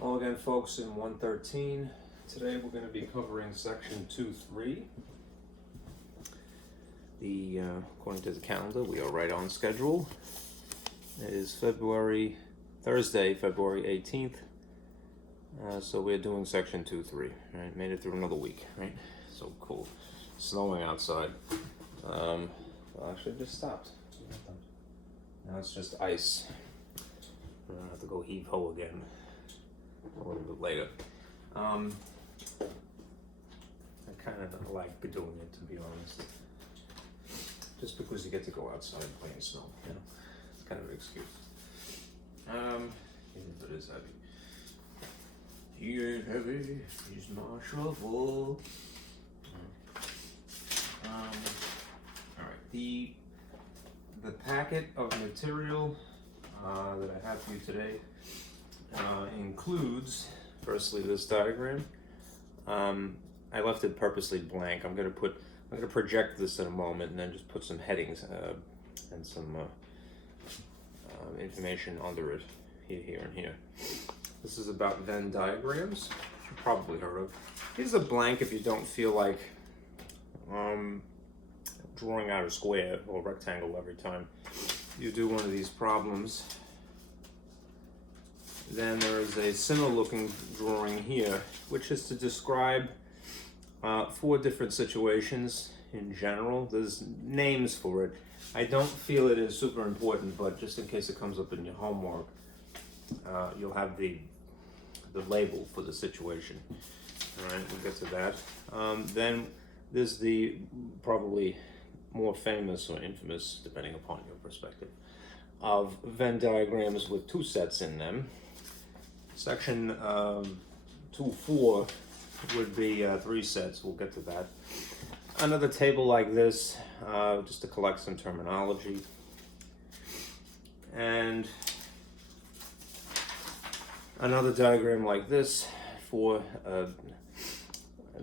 Hello again, folks, in 113. Today we're going to be covering section 2.3. According to the calendar, we are right on schedule. It is Thursday, February 18th. So we're doing section 2.3, right? Made it through another week, right? So cool. Snowing outside. Well, actually it just stopped. Now it's just ice. We're going to have to go heave-ho again a little bit later. I kind of like doing it, to be honest. Just because you get to go outside and play in snow, you know? It's kind of an excuse. Even if it is heavy. He ain't heavy, he's my shovel. Alright, the packet of material that I have for you today includes, firstly, this diagram. I left it purposely blank. I'm gonna project this in a moment and then just put some headings and some information under it, here, and here. This is about Venn diagrams, which you've probably heard of. Here's a blank if you don't feel like drawing out a square or rectangle every time you do one of these problems. Then there is a similar looking drawing here, which is to describe 4 different situations in general. There's names for it. I don't feel it is super important, but just in case it comes up in your homework, you'll have the label for the situation. All right, we'll get to that. Then there's the probably more famous or infamous, depending upon your perspective, of Venn diagrams with 2 sets in them. Section 2.4 would be 3 sets. We'll get to that. Another table like this, just to collect some terminology. And another diagram like this for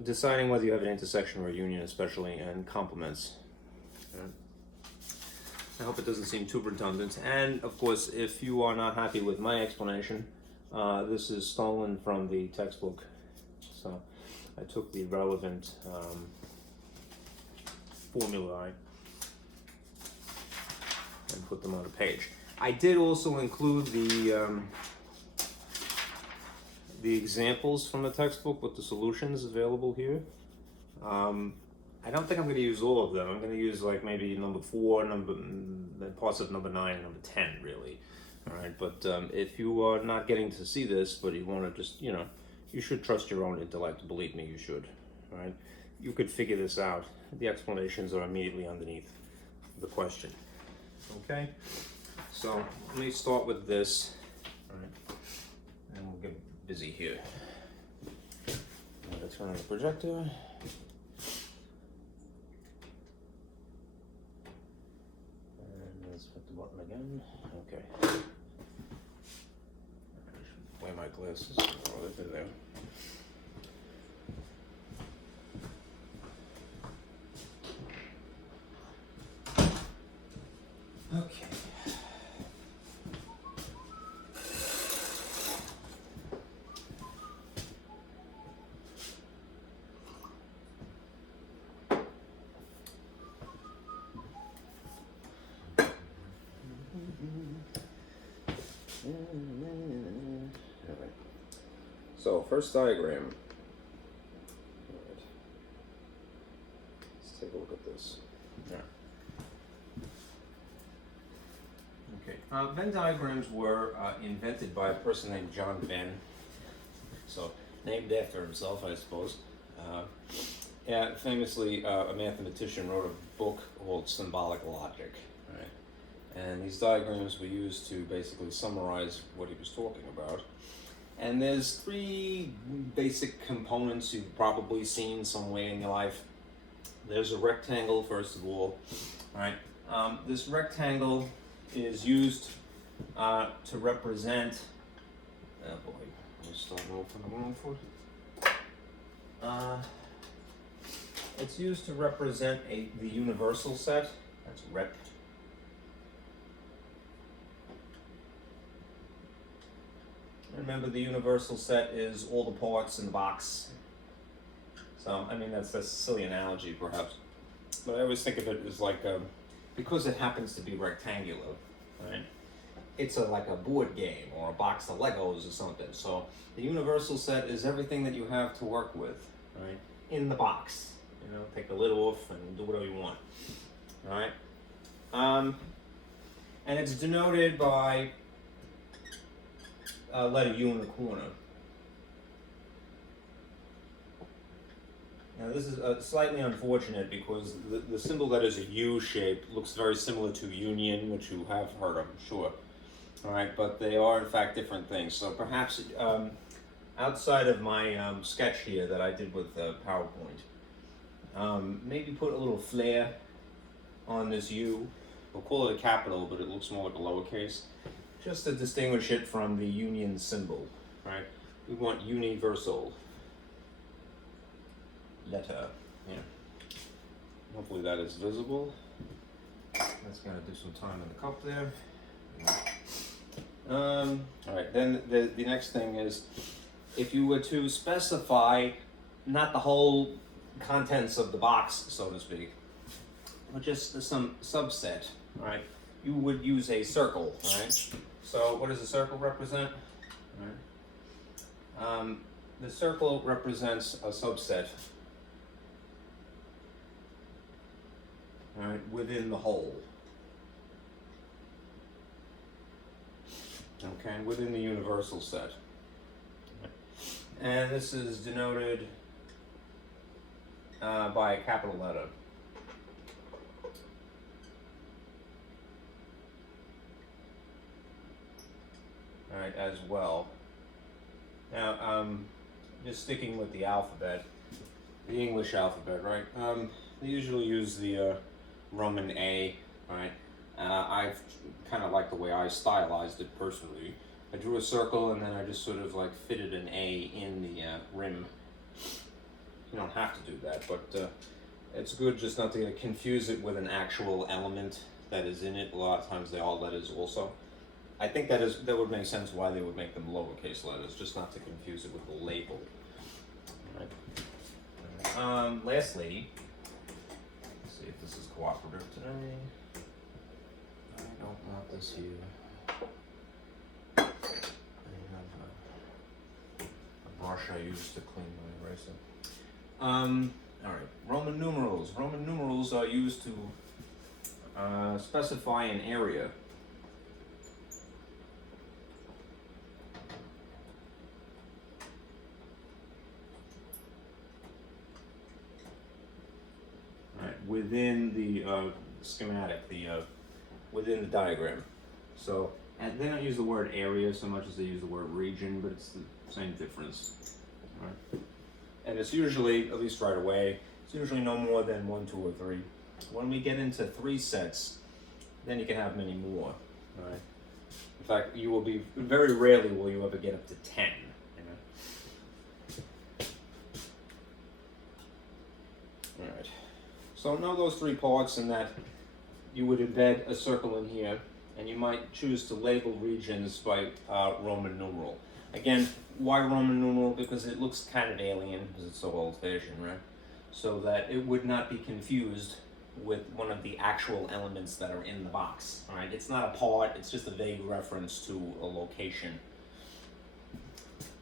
deciding whether you have an intersection or a union, especially, and complements. I hope it doesn't seem too redundant. And of course, if you are not happy with my explanation, this is stolen from the textbook. So I took the relevant formulae and put them on a page. I did also include the examples from the textbook with the solutions available here. I don't think I'm going to use all of them. I'm going to use like maybe number 4, parts of number 9, and number 10, really. All right, but if you are not getting to see this, but you want to just, you should trust your own intellect. Believe me, you should. All right, you could figure this out. The explanations are immediately underneath the question. Okay, so let me start with this. All right, and we'll get busy here. I'm going to turn on the projector. Let's hit the button again. Okay. Wear my glasses. Oh, they're there. Okay. Alright. So, first diagram. Alright. Let's take a look at this. Yeah. Okay. Venn diagrams were invented by a person named John Venn. So, named after himself, I suppose. Famously, a mathematician wrote a book called Symbolic Logic. Right? And these diagrams were used to basically summarize what he was talking about. And there's 3 basic components you've probably seen some way in your life. There's a rectangle, first of all. Right? This rectangle is used to represent. Oh boy, let me start off on the wrong foot. It's used to represent the universal set. That's rep. Remember, the universal set is all the parts in the box. So, I mean, that's a silly analogy, perhaps. But I always think of it as like, because it happens to be rectangular, right? It's like a board game or a box of Legos or something. So, the universal set is everything that you have to work with, right? In the box. You know, take the lid off and do whatever you want. All right? And it's denoted by letter U in the corner. Now this is slightly unfortunate because the symbol that is a U shape looks very similar to union, which you have heard of, I'm sure. All right, but they are in fact different things. So perhaps outside of my sketch here that I did with PowerPoint, maybe put a little flair on this U. We'll call it a capital, but it looks more like a lowercase, just to distinguish it from the union symbol, right? We want universal letter, yeah. Hopefully that is visible. That's gonna do some time in the cup there. All right, then the next thing is, if you were to specify not the whole contents of the box, so to speak, but just some subset, right? You would use a circle, right? So what does a circle represent? Right. The circle represents a subset, right, within the whole. Okay, within the universal set. And this is denoted by a capital letter. All right, as well. Now, just sticking with the alphabet, the English alphabet, right? They usually use the Roman A, right? I've kind of like the way I stylized it personally. I drew a circle and then I just sort of like fitted an A in the rim. You don't have to do that, but it's good just not to confuse it with an actual element that is in it. A lot of times they are letters also. I think that would make sense why they would make them lowercase letters, just not to confuse it with the label. Right. Lastly, let's see if this is cooperative today. I don't want this here. I have a brush I use to clean my eraser. All right, Roman numerals. Roman numerals are used to specify an area. Within the schematic, within the diagram. So, and they don't use the word area so much as they use the word region, but it's the same difference. All right. And it's usually, at least right away, it's usually no more than 1, 2, or 3. When we get into 3 sets, then you can have many more. All right. In fact, you will be, very rarely will you ever get up to 10. All right. So know those 3 parts, and that you would embed a circle in here, and you might choose to label regions by Roman numeral. Again, why Roman numeral? Because it looks kind of alien, because it's so old-fashioned, right? So that it would not be confused with one of the actual elements that are in the box. All right, it's not a part; it's just a vague reference to a location.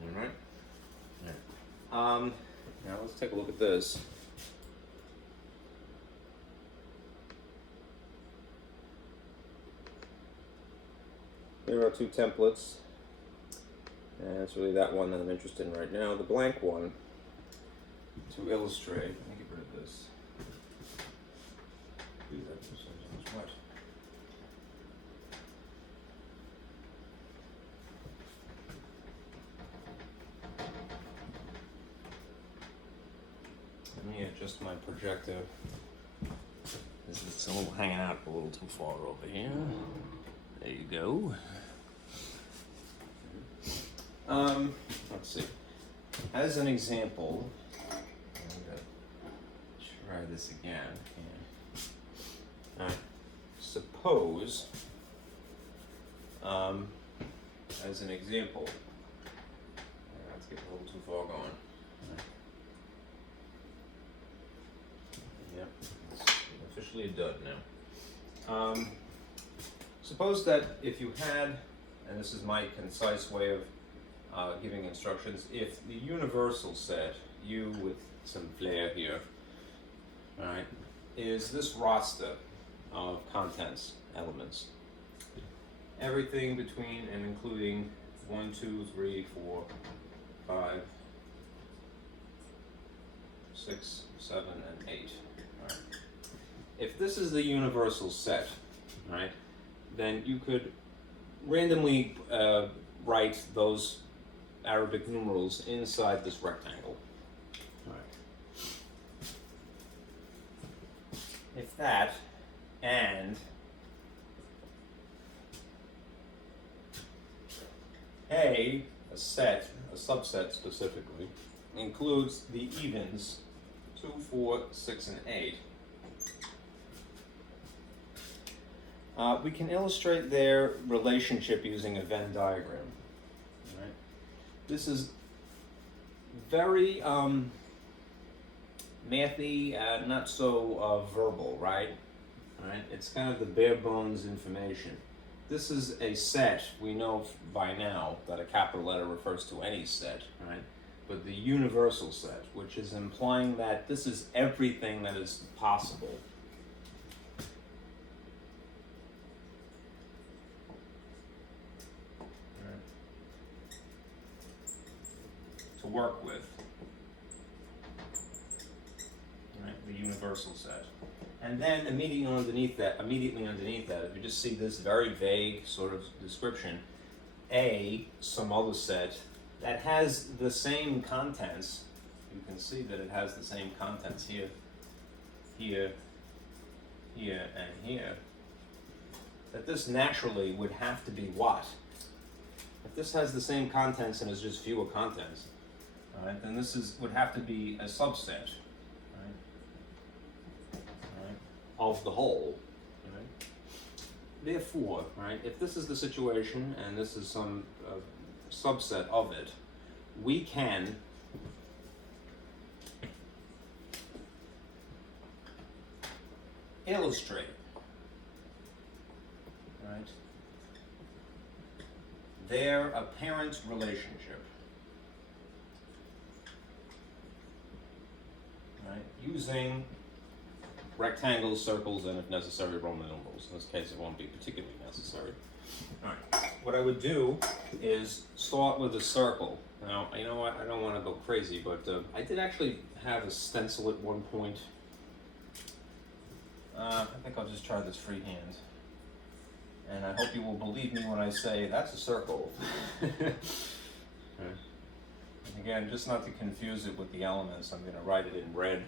All right. All right. Now let's take a look at this. There are 2 templates, and it's really that one that I'm interested in right now. The blank one, to illustrate. Let me get rid of this. What? Let me adjust my projector. It's hanging out a little too far over here. There you go. Let's see. As an example, I'm going to try this again. All right. Suppose, as an example, done now. Suppose that if you had, and this is my concise way of giving instructions, if the universal set, U with some flair here, all right, is this roster of contents, elements. Everything between and including 1, 2, 3, 4, 5, 6, 7, and 8. All right. If this is the universal set, right, then you could randomly write those Arabic numerals inside this rectangle. All right. If that and a set, a subset specifically, includes the evens 2, 4, 6, and 8. We can illustrate their relationship using a Venn diagram. Right? This is very mathy, not so verbal, right? Right? It's kind of the bare bones information. This is a set. We know by now that a capital letter refers to any set, right? But the universal set, which is implying that this is everything that is possible. To work with, right? The universal set. And then immediately underneath that, if you just see this very vague sort of description, some other set that has the same contents. You can see that it has the same contents here, here, here, and here. That this naturally would have to be what? If this has the same contents and is just fewer contents, all right, then this would have to be a subset, right? All right, of the whole. Right? Therefore, right, if this is the situation and this is some subset of it, we can illustrate, right, their apparent relationship, right, using rectangles, circles, and if necessary, Roman numerals. In this case, it won't be particularly necessary. All right. What I would do is start with a circle. Now, you know what? I don't want to go crazy, but I did actually have a stencil at one point. I think I'll just try this freehand. And I hope you will believe me when I say that's a circle. And again, just not to confuse it with the elements, I'm going to write it in red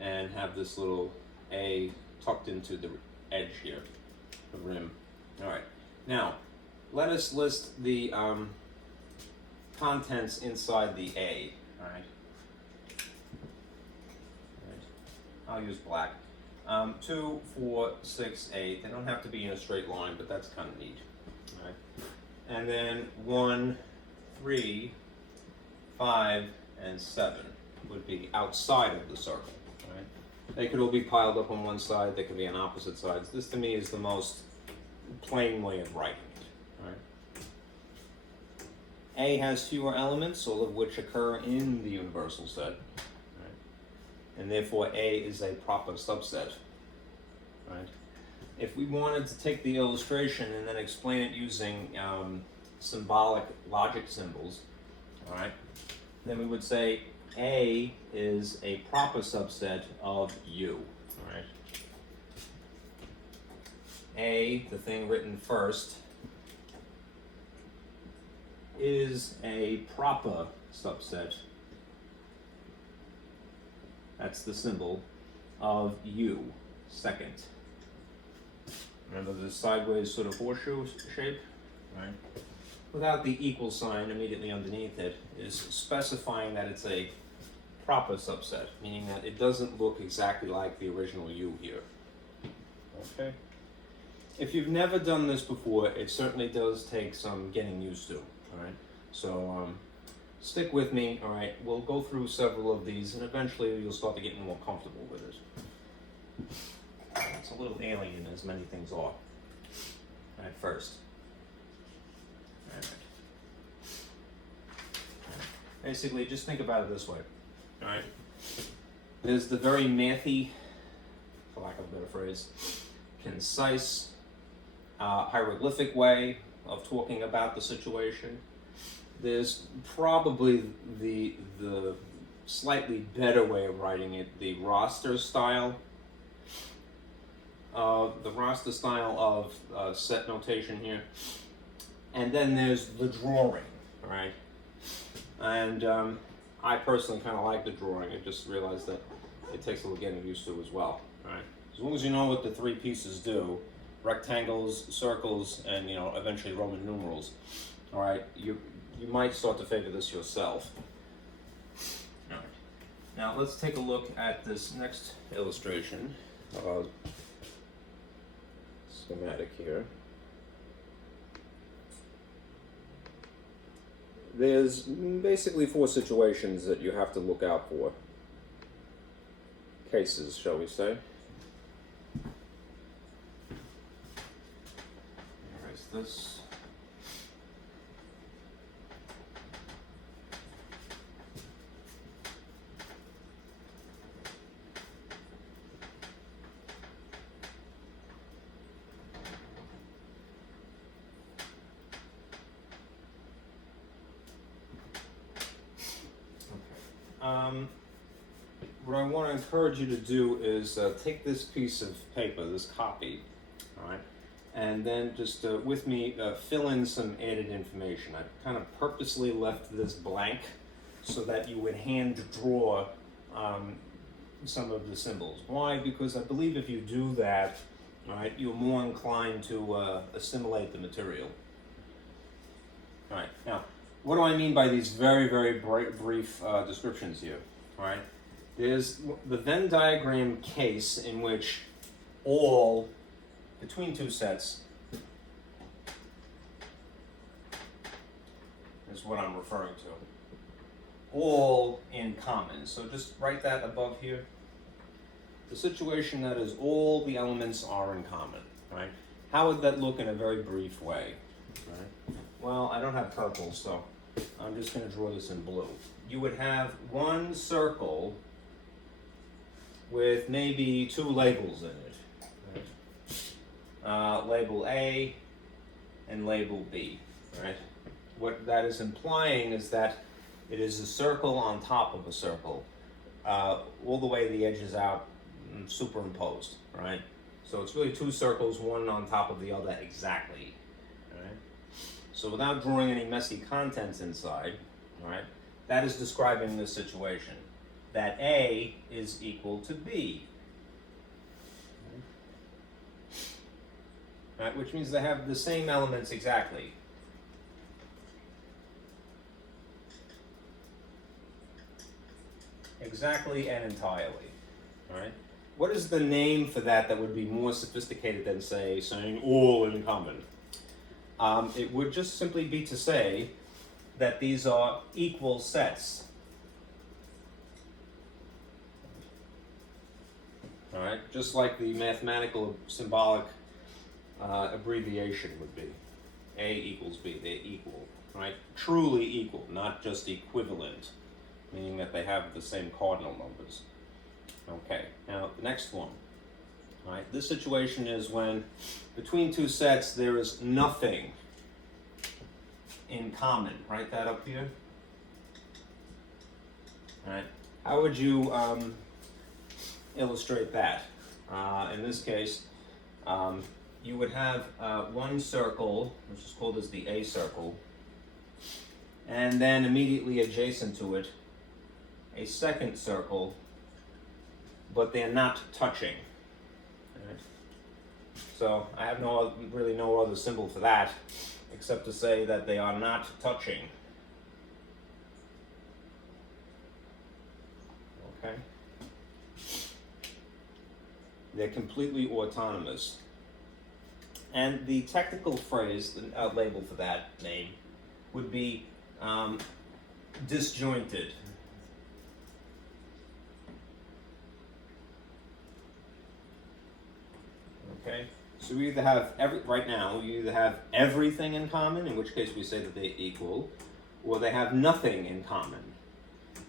and have this little A tucked into the edge here, the rim. All right. Now, let us list the contents inside the A. All right. I'll use black. 2, 4, 6, 8. They don't have to be in a straight line, but that's kind of neat. All right. And then 1, 3, 5, and 7 would be outside of the circle. Right? They could all be piled up on one side. They could be on opposite sides. This, to me, is the most plain way of writing it. Right? A has fewer elements, all of which occur in the universal set. And therefore A is a proper subset, right? If we wanted to take the illustration and then explain it using symbolic logic symbols, all right, then we would say A is a proper subset of U, all right? A, the thing written first, is a proper subset. That's the symbol of U, second. Remember the sideways sort of horseshoe shape, right? Without the equal sign immediately underneath it is specifying that it's a proper subset, meaning that it doesn't look exactly like the original U here. Okay? If you've never done this before, it certainly does take some getting used to, all right? So, stick with me, all right? We'll go through several of these, and eventually you'll start to get more comfortable with it. It's a little alien, as many things are at first. All right. Basically, just think about it this way. All right. There's the very mathy, for lack of a better phrase, concise, hieroglyphic way of talking about the situation. There's probably the slightly better way of writing it, the roster style. The roster style of set notation here. And then there's the drawing, right? And I personally kind of like the drawing. I just realized that it takes a little getting used to as well, right? As long as you know what the three pieces do, rectangles, circles, and eventually Roman numerals, all right, you might start to figure this yourself. All right. Now let's take a look at this next illustration. Schematic here. There's basically 4 situations that you have to look out for. Cases, shall we say. Erase this. What I want to encourage you to do is take this piece of paper, this copy, all right, and then just with me fill in some added information. I kind of purposely left this blank so that you would hand draw some of the symbols. Why? Because I believe if you do that, all right, you're more inclined to assimilate the material. All right, now, what do I mean by these very, very brief descriptions here? All right, there's the Venn diagram case in which all between 2 sets is what I'm referring to. All in common. So just write that above here. The situation that is all the elements are in common. Right? How would that look in a very brief way? Right? Well, I don't have purple, so I'm just going to draw this in blue. You would have one circle with maybe 2 labels in it. Right? Label A and label B. Right? What that is implying is that it is a circle on top of a circle, all the way the edges out, superimposed. Right? So it's really 2 circles, one on top of the other exactly. Right? So without drawing any messy contents inside, all right, that is describing this situation. That A is equal to B. All right, which means they have the same elements exactly. Exactly and entirely. All right. What is the name for that would be more sophisticated than saying all in common? It would just simply be to say that these are equal sets. All right, just like the mathematical symbolic abbreviation would be. A equals B, they're equal, right? Truly equal, not just equivalent, meaning that they have the same cardinal numbers. Okay, now the next one. All right, this situation is when between 2 sets there is nothing in common. Write that up here. All right, how would you illustrate that? In this case, you would have one circle, which is called as the A circle, and then immediately adjacent to it, a second circle, but they're not touching. Right? So I have really no other symbol for that, except to say that they are not touching. Okay? They're completely autonomous. And the technical phrase, the label for that name, would be disjointed. So we either have right now, we either have everything in common, in which case we say that they equal, or they have nothing in common,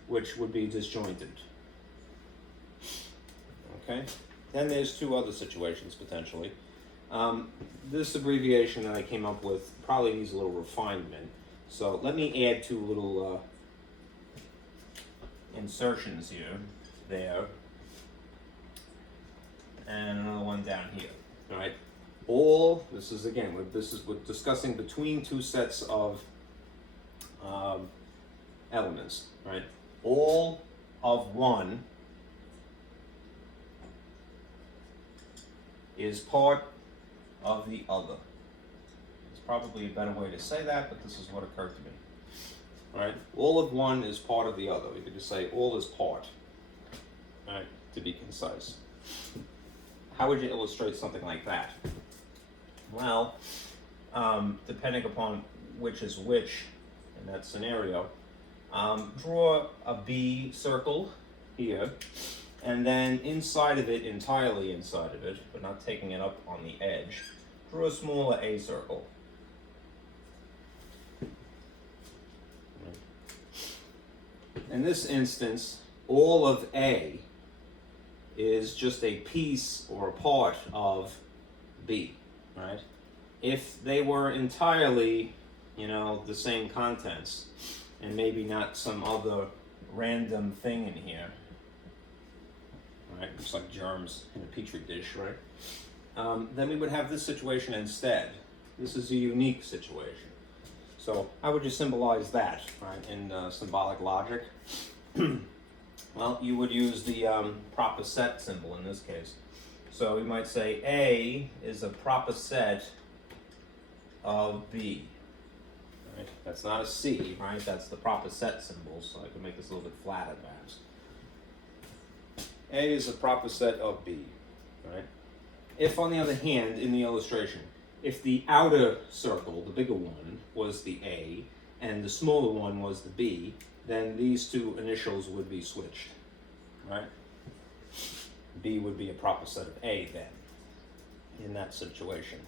which would be disjointed. Okay? Then there's two other situations potentially. This abbreviation that I came up with probably needs a little refinement. So let me add two little insertions here, there, and another one down here. All right. This is again, we're discussing between two sets of elements. Right. All of one is part of the other. It's probably a better way to say that, but this is what occurred to me. All right. All of one is part of the other. We could just say all is part. All right. To be concise. How would you illustrate something like that? Well, depending upon which is which in that scenario, draw a B circle here, and then inside of it, entirely inside of it, but not taking it up on the edge, draw a smaller A circle. In this instance, all of A is just a piece or a part of B, right? If they were entirely, the same contents, and maybe not some other random thing in here, right? It's like germs in a petri dish, right? Then we would have this situation instead. This is a unique situation. So how would you symbolize that, right, in symbolic logic? Well, you would use the proper set symbol in this case. So we might say A is a proper set of B. Right? That's not a C, right? That's the proper set symbol, so I can make this a little bit flatter perhaps. A is a proper set of B, right? If, on the other hand, in the illustration, if the outer circle, the bigger one, was the A, and the smaller one was the B, then these two initials would be switched, right? B would be a proper set of A then, in that situation.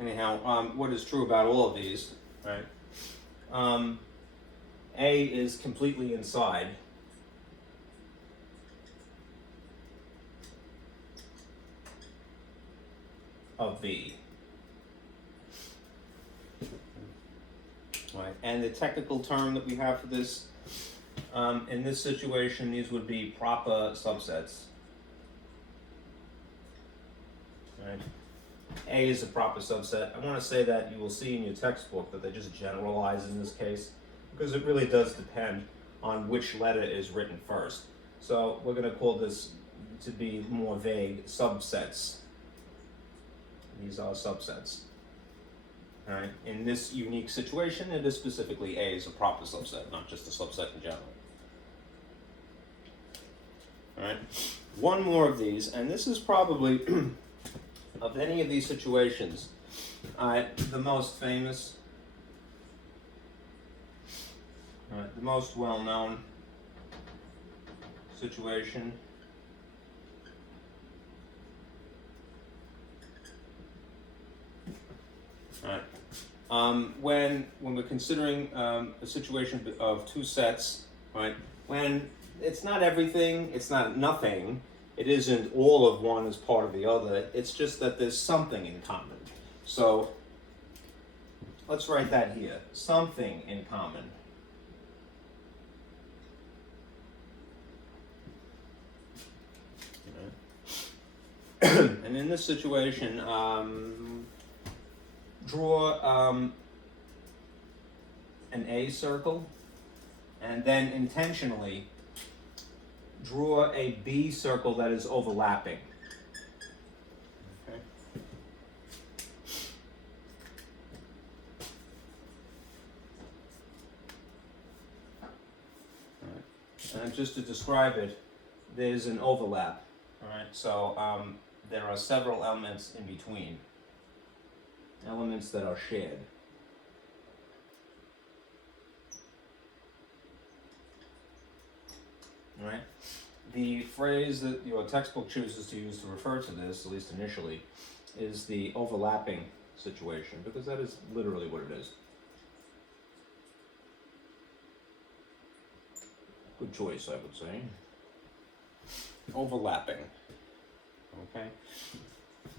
Anyhow, what is true about all of these, right? A is completely inside of B. Right. And the technical term that we have for this, in this situation, these would be proper subsets. Right. A is a proper subset. I want to say that you will see in your textbook that they just generalize in this case, because it really does depend on which letter is written first. So we're going to call this, to be more vague, subsets. These are subsets. All right. In this unique situation, it is specifically A is a proper subset, not just a subset in general. All right. One more of these, and this is probably, of any of these situations, the most famous, the most well-known situation. All right. When we're considering a situation of two sets, right? When it's not everything, it's not nothing. It isn't all of one as part of the other. It's just that there's something in common. So let's write that here. Something in common. And in this situation, draw an A circle, and then intentionally draw a B circle that is overlapping. Okay. All right. And just to describe it, there's an overlap. All right. So there are several elements in between. Elements that are shared. All right. The phrase that your textbook chooses to use to refer to this, at least initially, is the overlapping situation, because that is literally what it is. Good choice, I would say. Overlapping. Okay?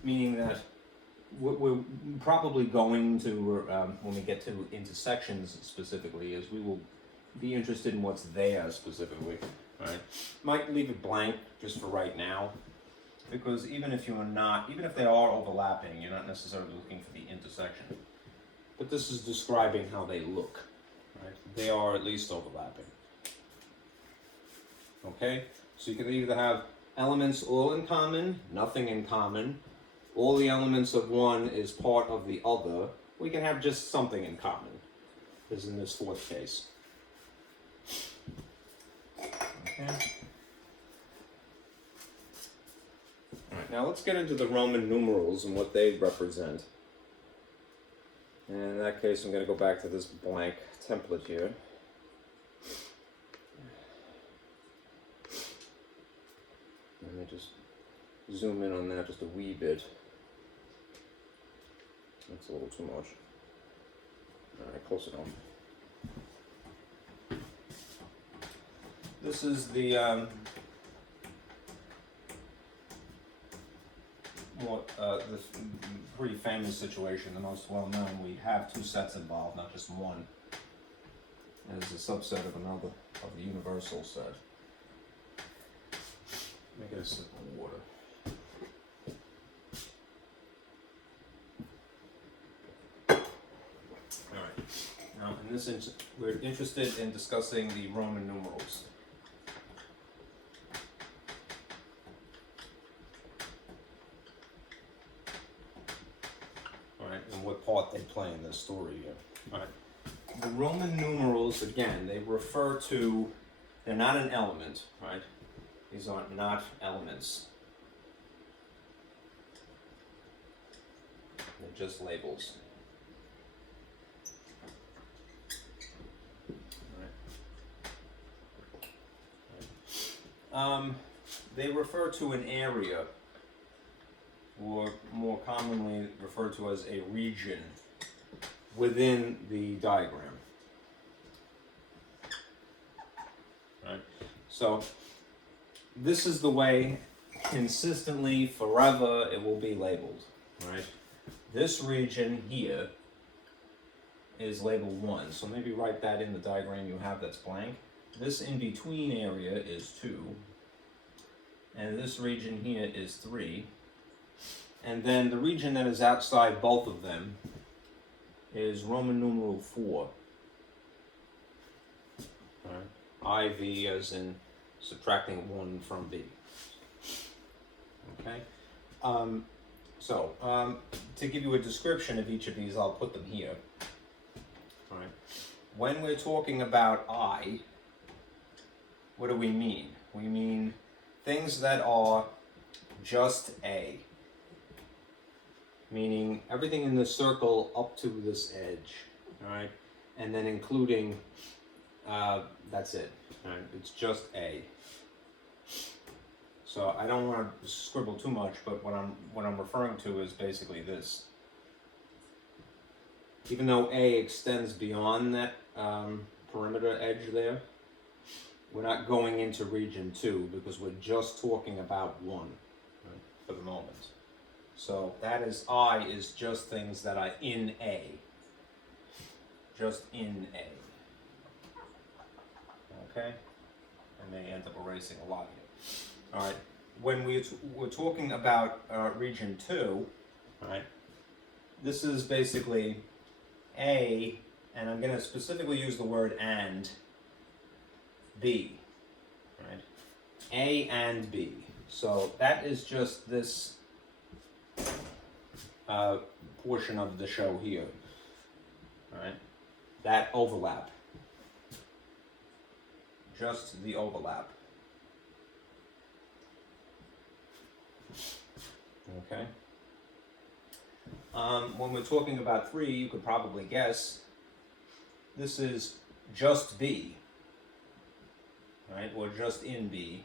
Meaning that what we're probably going to, when we get to intersections specifically, is we will be interested in what's there specifically. Right? Might leave it blank just for right now, because even if they are overlapping, you're not necessarily looking for the intersection. But this is describing how they look. Right? They are at least overlapping. Okay? So you can either have elements all in common, nothing in common, all the elements of one is part of the other. We can have just something in common, as in this fourth case. Okay. All right, now let's get into the Roman numerals and what they represent. And in that case, I'm going to go back to this blank template here. Let me just zoom in on that just a wee bit. That's a little too much. All right, close enough. This is the the pretty famous situation, the most well-known. We have two sets involved, not just one, as a subset of another, of the universal set. Let me get a sip of water. All right. Now, in this we're interested in discussing the Roman numerals. And what part they play in this story here. All right. The Roman numerals, again, they refer to, they're not an element, right? These are not elements. They're just labels. All right. They refer to an area, or more commonly referred to as a region within the diagram. Right? So this is the way consistently, forever, it will be labeled. Right? This region here is labeled 1, so maybe write that in the diagram you have that's blank. This in-between area is 2, and this region here is 3. And then the region that is outside both of them is Roman numeral 4. Right. IV as in subtracting 1 from B. Okay? To give you a description of each of these, I'll put them here. All right. When we're talking about I, what do we mean? We mean things that are just A. Meaning everything in the circle up to this edge, all right? And then including, that's it, all right? It's just A. So I don't want to scribble too much, but what I'm referring to is basically this. Even though A extends beyond that perimeter edge there, we're not going into region 2 because we're just talking about 1, right, for the moment. So that is I is just things that are in A. Just in A. Okay? I may end up erasing a lot here. All right. When we're talking about region 2, all right, this is basically A, and I'm going to specifically use the word and, B. Right? A and B. So that is just this portion of the show here, right? That overlap, just the overlap. Okay. When we're talking about 3, you could probably guess this is just B, right? Or just in B.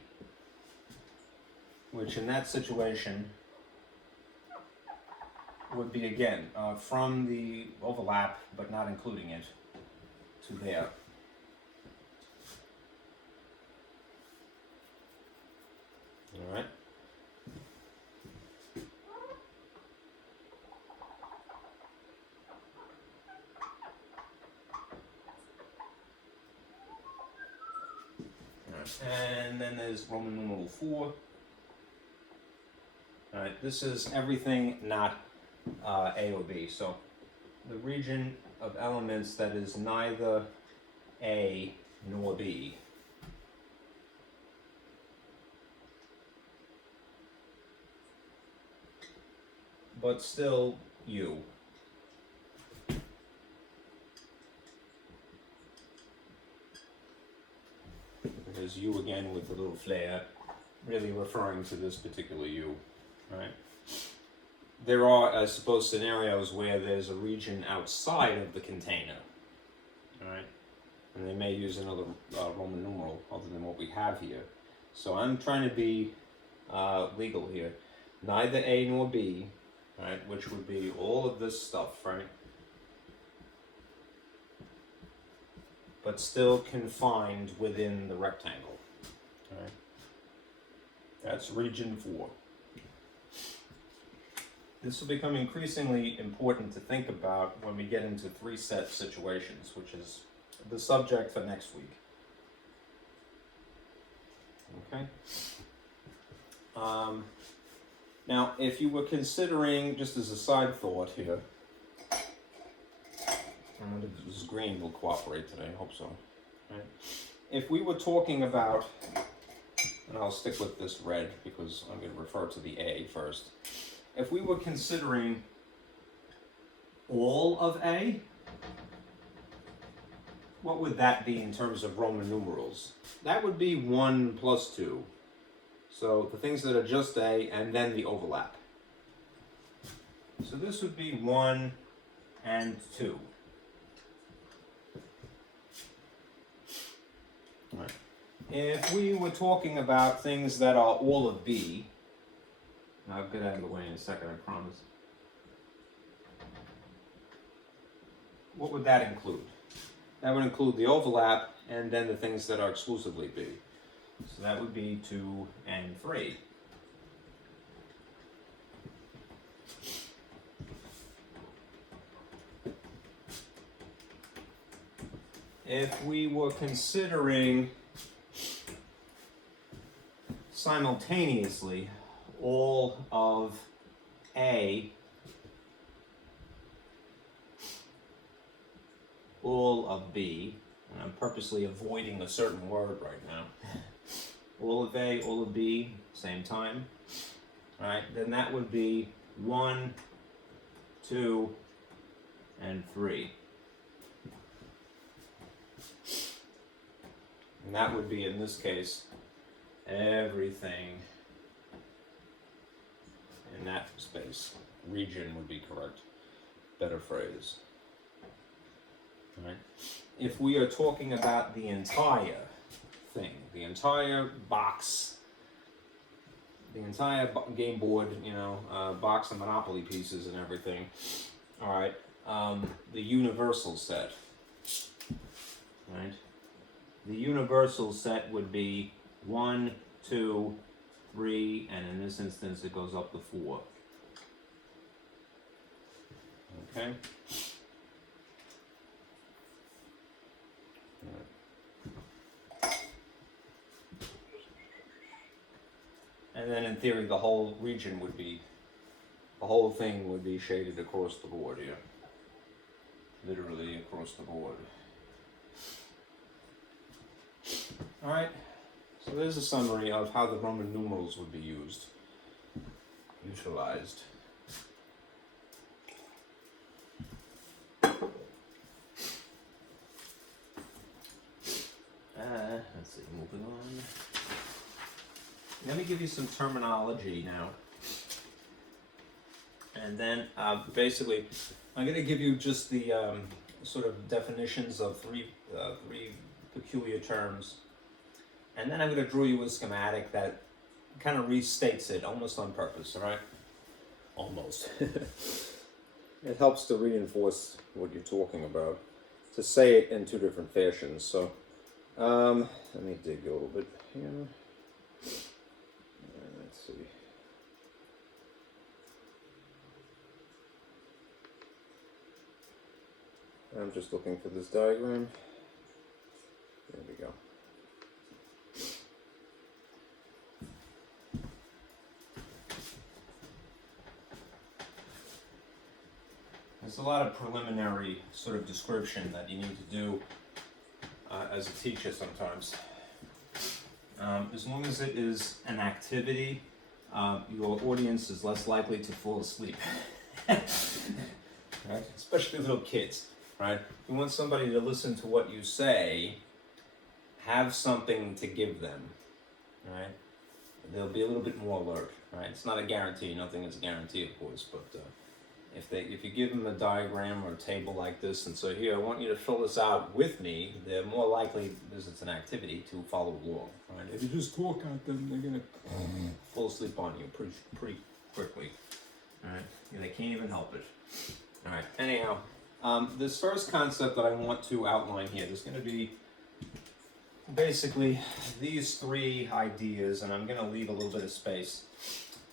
which in that situation would be, again, from the overlap, but not including it, to there. All right. And then there's Roman numeral 4. All right, this is everything not A or B. So the region of elements that is neither A nor B. But still U. There's U again with a little flare, really referring to this particular U, right? There are, I suppose, scenarios where there's a region outside of the container, all right? And they may use another Roman numeral other than what we have here. So I'm trying to be legal here. Neither A nor B, right, which would be all of this stuff, right? But still confined within the rectangle. All right. That's region 4. This will become increasingly important to think about when we get into 3-set situations, which is the subject for next week. Okay. Now, if you were considering, just as a side thought here, I wonder if this green will cooperate today. I hope so. Right. If we were talking about, and I'll stick with this red because I'm going to refer to the A first. If we were considering all of A, what would that be in terms of Roman numerals? That would be 1 plus 2. So the things that are just A and then the overlap. So this would be 1 and 2. Right. If we were talking about things that are all of B, I'll get out of the way in a second, I promise. What would that include? That would include the overlap and then the things that are exclusively B. So that would be 2 and 3. If we were considering simultaneously all of A, all of B, and I'm purposely avoiding a certain word right now, all of A, all of B, same time, right? Then that would be 1, 2, and 3. And that would be, in this case, everything in that space. Region would be correct. Better phrase. All right. If we are talking about the entire thing, the entire box, the entire game board, box of Monopoly pieces and everything, all right, the universal set, right? The universal set would be 1, 2, 3, and in this instance it goes up to 4. Okay? And then in theory the whole region would be, the whole thing would be shaded across the board here. Literally across the board. Alright, so there's a summary of how the Roman numerals would be utilized. Let's see, moving on. Let me give you some terminology now. And then basically, I'm going to give you just the sort of definitions of three peculiar terms. And then I'm going to draw you a schematic that kind of restates it almost on purpose, all right? Almost. It helps to reinforce what you're talking about, to say it in two different fashions. So let me dig a little bit here. Let's see. I'm just looking for this diagram. There we go. There's a lot of preliminary sort of description that you need to do as a teacher sometimes. As long as it is an activity, your audience is less likely to fall asleep. Right? Especially little kids, right? You want somebody to listen to what you say, have something to give them, right? They'll be a little bit more alert, right? It's not a guarantee, nothing is a guarantee, of course, but if you give them a diagram or a table like this and say, here, I want you to fill this out with me, they're more likely, because it's an activity, to follow along, right? If you just talk at them, they're going to fall asleep on you pretty quickly, all right? And they can't even help it. All right, anyhow, this first concept that I want to outline here, there's going to be basically these three ideas, and I'm going to leave a little bit of space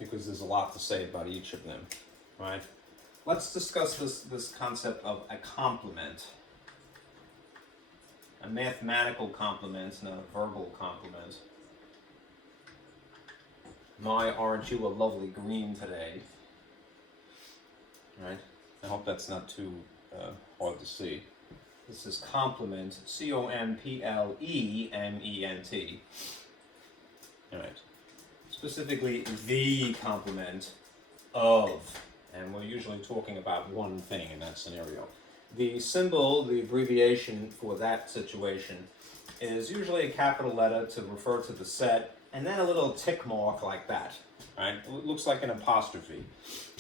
because there's a lot to say about each of them, right? Let's discuss this concept of a complement, a mathematical complement, not a verbal complement. My, aren't you a lovely green today? Right? I hope that's not too hard to see. This is complement, C-O-M-P-L-E-M-E-N-T. All right. Specifically, the complement of, and we're usually talking about one thing in that scenario. The symbol, the abbreviation for that situation, is usually a capital letter to refer to the set, and then a little tick mark like that. Right? It looks like an apostrophe.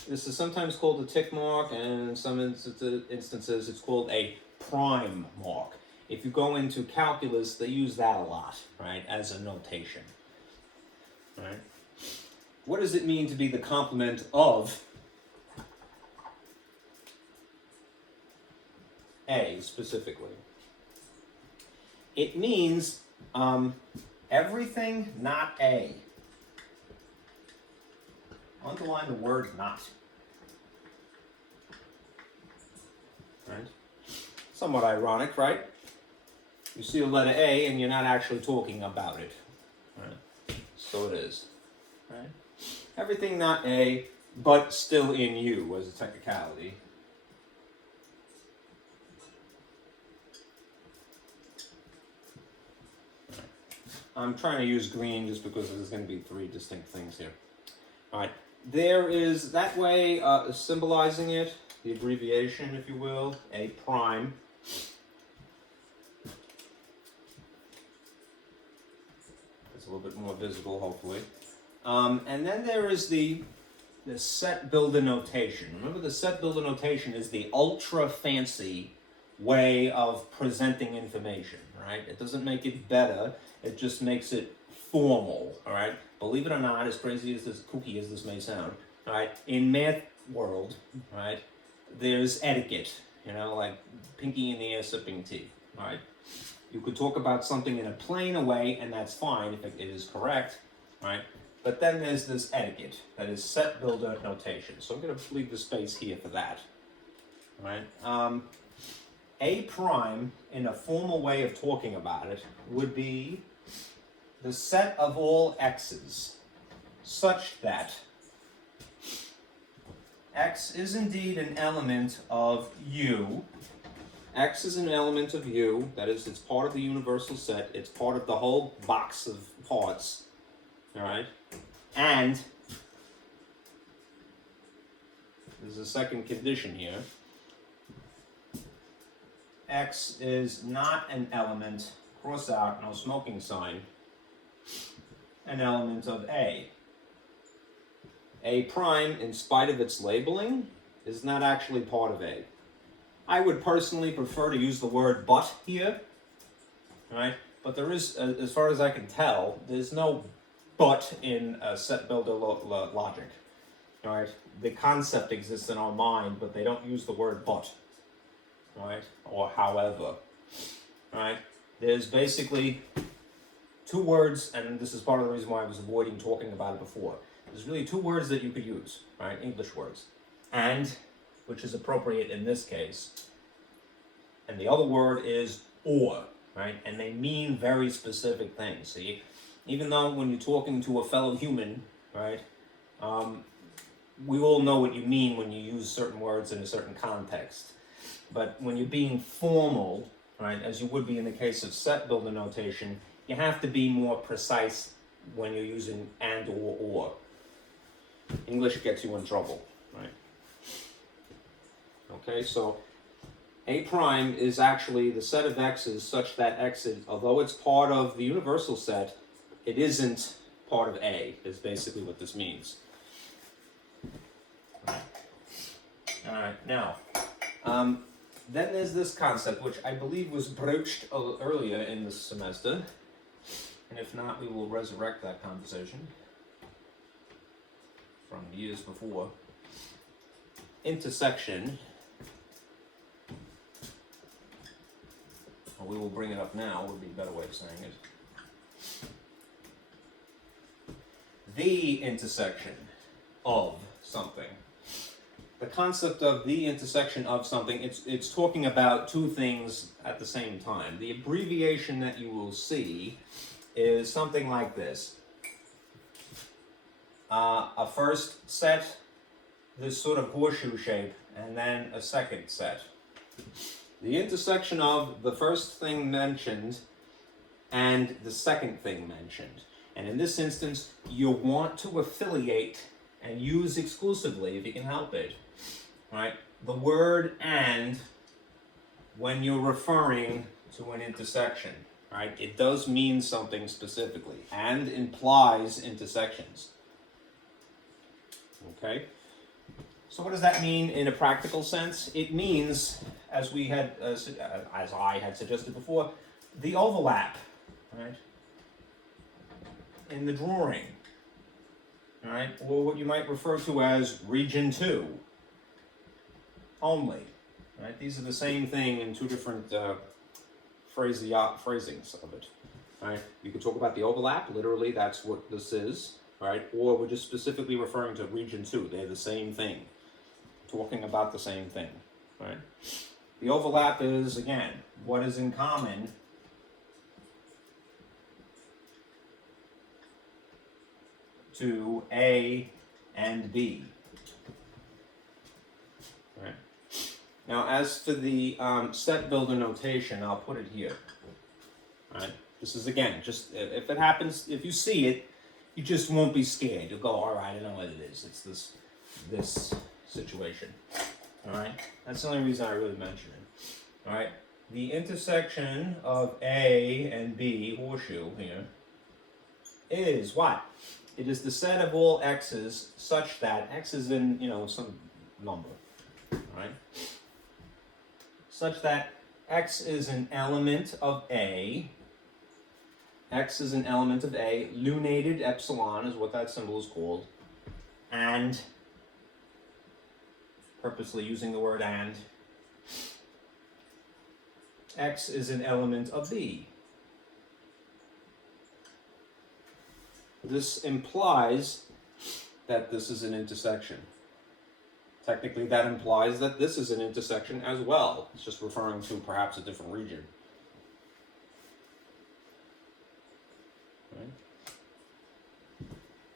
This is sometimes called a tick mark, and in some instances it's called a prime mark. If you go into calculus, they use that a lot, right, as a notation. Right? What does it mean to be the complement of A specifically? It means everything not A. Underline the word not. Right? Somewhat ironic, right? You see the letter A and you're not actually talking about it. Right? So it is. Right? Everything not A, but still in you as a technicality. I'm trying to use green just because there's going to be three distinct things here. All right. There is that way symbolizing it, the abbreviation, if you will, A prime. It's a little bit more visible, hopefully. And then there is the set builder notation. Remember, the set builder notation is the ultra fancy way of presenting information, right? It doesn't make it better, it just makes it formal, all right? Believe it or not, as crazy as this, kooky as this may sound, all right, in math world, right, there's etiquette, you know, like pinky in the air sipping tea, all right? You could talk about something in a plain way, and that's fine if it is correct, right? But then there's this etiquette, that is set builder notation. So I'm going to leave the space here for that, all right? A prime, in a formal way of talking about it, would be the set of all x's, such that x is indeed an element of U. X is an element of U, that is, it's part of the universal set, it's part of the whole box of parts, all right? And there's a second condition here. X is not an element, cross out, no smoking sign, an element of A. A prime, in spite of its labeling, is not actually part of A. I would personally prefer to use the word but here, right? But there is, as far as I can tell, there's no but in set builder logic. All right, the concept exists in our mind, but they don't use the word but, right, or however. All right, there's basically two words, and this is part of the reason why I was avoiding talking about it before. There's really two words that you could use, right, English words, and, which is appropriate in this case, and the other word is or, right, and they mean very specific things. See, even though when you're talking to a fellow human, right, we all know what you mean when you use certain words in a certain context. But when you're being formal, right, as you would be in the case of set builder notation, you have to be more precise when you're using and or. English gets you in trouble, right? Okay, so A prime is actually the set of x's such that x is, although it's part of the universal set, it isn't part of A, is basically what this means. All right, now, then there's this concept, which I believe was broached earlier in this semester, and if not, we will resurrect that conversation from years before. Intersection, or we will bring it up now, would be a better way of saying it. The intersection of something. The concept of the intersection of something, it's talking about two things at the same time. The abbreviation that you will see is something like this. A first set, this sort of horseshoe shape, and then a second set. The intersection of the first thing mentioned and the second thing mentioned. And in this instance, you want to affiliate and use exclusively, if you can help it, right, the word and when you're referring to an intersection, right? It does mean something specifically, and implies intersections. Okay? So what does that mean in a practical sense? It means, as we had, as I had suggested before, the overlap, right, in the drawing, right, or what you might refer to as region 2 only, right? These are the same thing in two different phrasings of it, right? You could talk about the overlap, literally that's what this is, right? Or we're just specifically referring to region 2. They're the same thing, talking about the same thing, right? The overlap is, again, what is in common to A and B. Right. Now, as for the set builder notation, I'll put it here. Right. This is, again, just if it happens, if you see it, you just won't be scared. You'll go, all right, I know what it is. It's this situation. All right. That's the only reason I really mention it. All right. The intersection of A and B, horseshoe here, is what? It is the set of all x's such that x is in, some number, right? Such that x is an element of A. X is an element of A. Lunated epsilon is what that symbol is called. And, purposely using the word and, x is an element of B. This implies that this is an intersection. Technically, that implies that this is an intersection as well. It's just referring to perhaps a different region.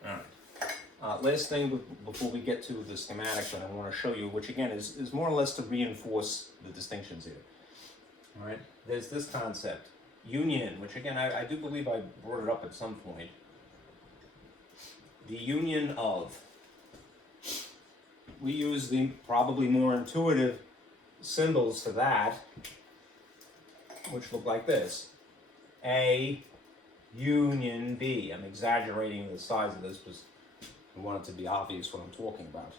All right. Last thing before we get to the schematic that I want to show you, which again is more or less to reinforce the distinctions here. All right. There's this concept, union, which again I do believe I brought it up at some point. The union of. We use the probably more intuitive symbols for that, which look like this. A union B. I'm exaggerating the size of this because I want it to be obvious what I'm talking about.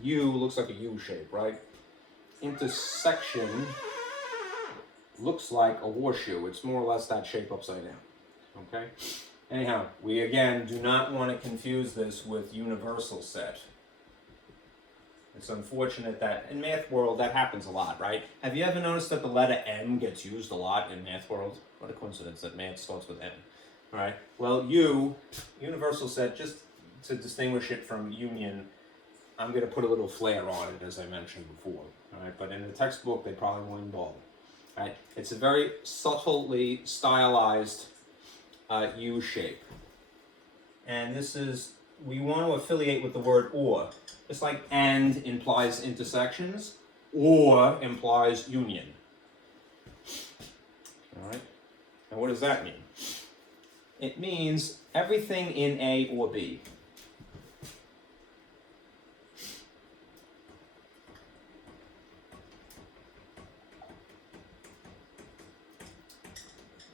U looks like a U shape, right? Intersection looks like a horseshoe. It's more or less that shape upside down. Okay? Anyhow, we again do not want to confuse this with universal set. It's unfortunate that in math world that happens a lot, right? Have you ever noticed that the letter M gets used a lot in math world? What a coincidence that math starts with M. All right. Well, universal set, just to distinguish it from union, I'm going to put a little flair on it, as I mentioned before. All right. But in the textbook, they probably wouldn't bother. All right. It's a very subtly stylized U shape, and this is, we want to affiliate with the word or. Just like and implies intersections, or implies union. All right. And what does that mean? It means everything in A or B.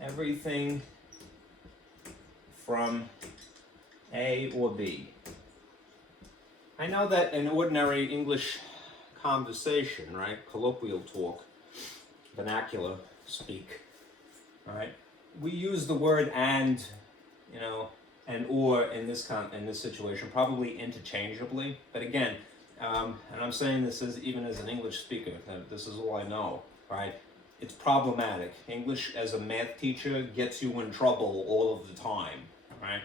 Everything from A or B. I know that in ordinary English conversation, right, colloquial talk, vernacular speak, all right, we use the word and, and or in this situation probably interchangeably. But again, and I'm saying this is even as an English speaker, this is all I know, right? It's problematic. English as a math teacher gets you in trouble all of the time, right?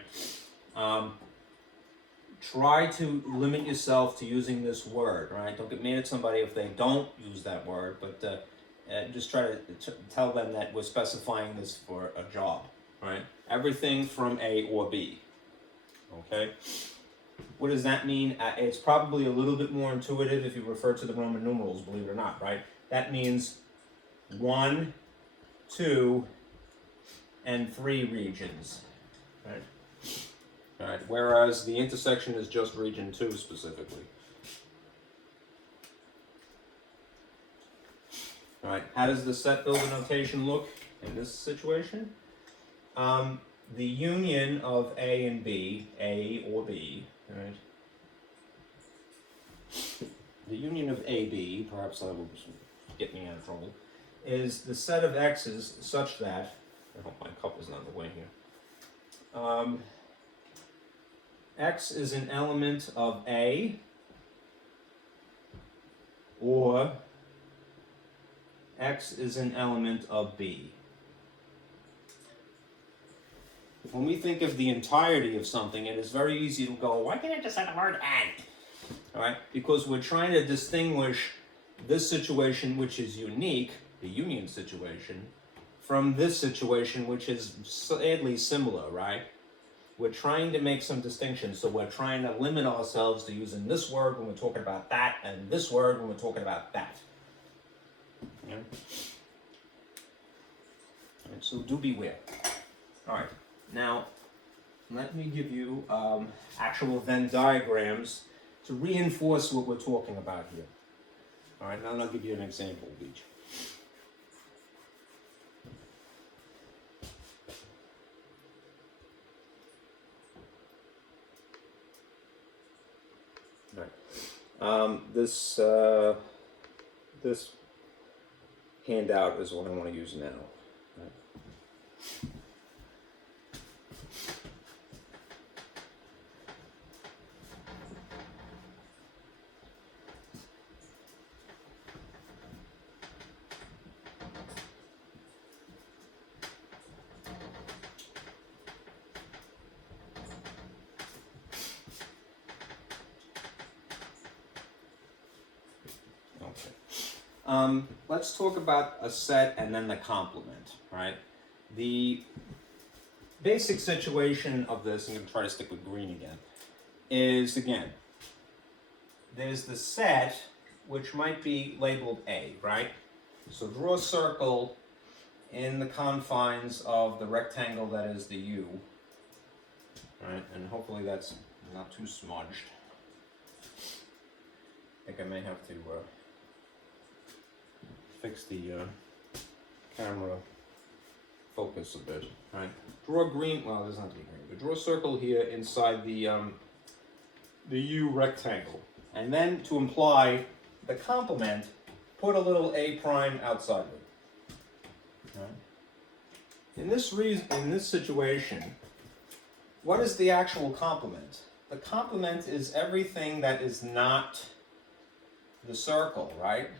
Try to limit yourself to using this word, right? Don't get mad at somebody if they don't use that word, but just try to tell them that we're specifying this for a job, right? Everything from A or B, okay? What does that mean? It's probably a little bit more intuitive if you refer to the Roman numerals, believe it or not, right? That means 1, 2, and 3 regions, right? All right, whereas the intersection is just region 2 specifically. All right, how does the set builder notation look in this situation? The union of A and B, A or B, right? The union of A, B, perhaps that will get me out of trouble, is the set of x's such that, I hope my cup is not in the way here, x is an element of A, or x is an element of B. When we think of the entirety of something, it is very easy to go, why can't I just say the word and? All right, because we're trying to distinguish this situation, which is unique, the union situation, from this situation, which is sadly similar, right? We're trying to make some distinctions, so we're trying to limit ourselves to using this word when we're talking about that, and this word when we're talking about that. Yeah? All right, so do beware. All right, now let me give you actual Venn diagrams to reinforce what we're talking about here. All right, now I'll give you an example of each. This handout is what I want to use now. Right. Let's talk about a set and then the complement, right? The basic situation of this, I'm going to try to stick with green again, is, again, there's the set, which might be labeled A, right? So draw a circle in the confines of the rectangle that is the U, right? And hopefully that's not too smudged. I think I may have to fix the camera focus a bit. All right, draw a green. Well, there's not to be green, but draw a circle here inside the U rectangle, and then to imply the complement, put a little A prime outside of it. All right. In this situation, what is the actual complement? The complement is everything that is not the circle, right?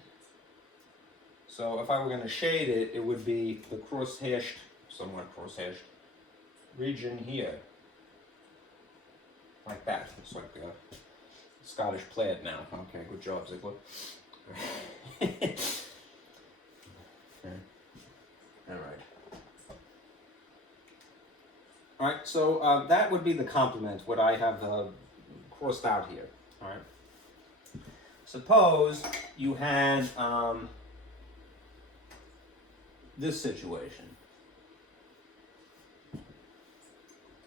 So if I were going to shade it, it would be the cross-hashed, somewhat cross-hashed region here. Like that. Looks like a Scottish plaid now. Okay, good job, Ziegler. Okay. All right, so that would be the complement, what I have crossed out here. All right. Suppose you had this situation.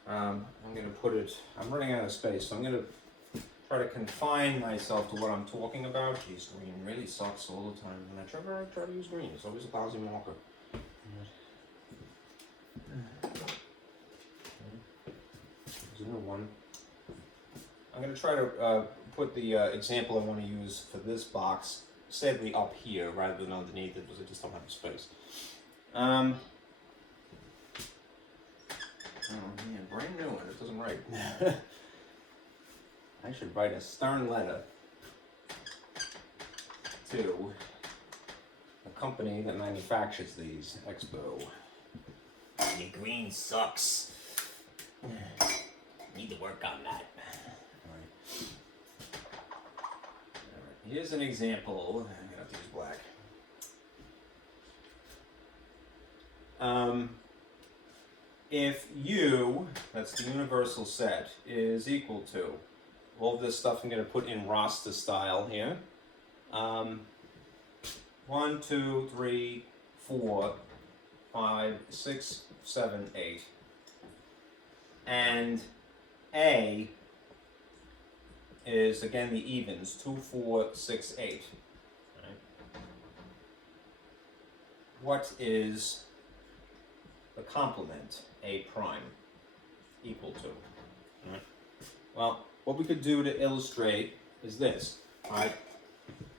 I'm going to put it, I'm running out of space, so I'm going to try to confine myself to what I'm talking about. Geez, green really sucks all the time. When I try to use green, it's always a lousy marker. There's a new one. I'm going to try to put the example I want to use for this box, sadly up here rather than underneath it, because I just don't have the space. Oh man, brand new one, it doesn't write. I should write a stern letter to the company that manufactures these, Expo. Your green sucks. Need to work on that. Alright. Here's an example. I'm gonna have to use black. If U, that's the universal set, is equal to all this stuff I'm going to put in roster style here. 1, 2, 3, 4, 5, 6, 7, 8. And A is, again, the evens, 2, 4, 6, 8. Right. What is the complement A prime equal to? All right. Well, what we could do to illustrate is this. All right.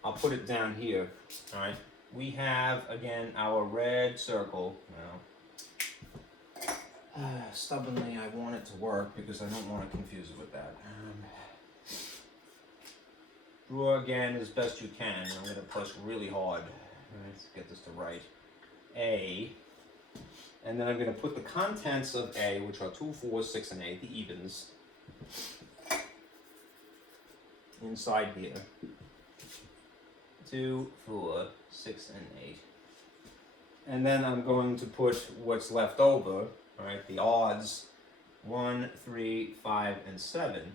I'll put it down here. All right. We have, again, our red circle. Now, stubbornly, I want it to work because I don't want to confuse it with that. Draw again as best you can. I'm going to press really hard. Let's get this to right. A. And then I'm going to put the contents of A, which are 2, 4, 6, and 8, the evens, inside here. 2, 4, 6, and 8. And then I'm going to put what's left over, all right, the odds, 1, 3, 5, and 7,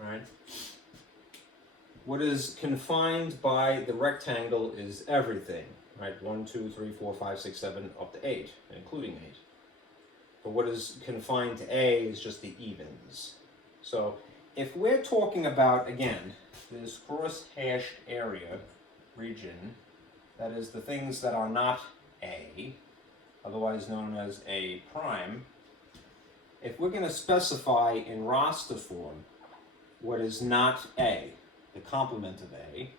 all right? What is confined by the rectangle is everything, right? 1, 2, 3, 4, 5, 6, 7, up to 8, including 8. But what is confined to A is just the evens. So if we're talking about, again, this cross-hashed area, region, that is the things that are not A, otherwise known as A prime, if we're going to specify in roster form what is not A, the complement of A,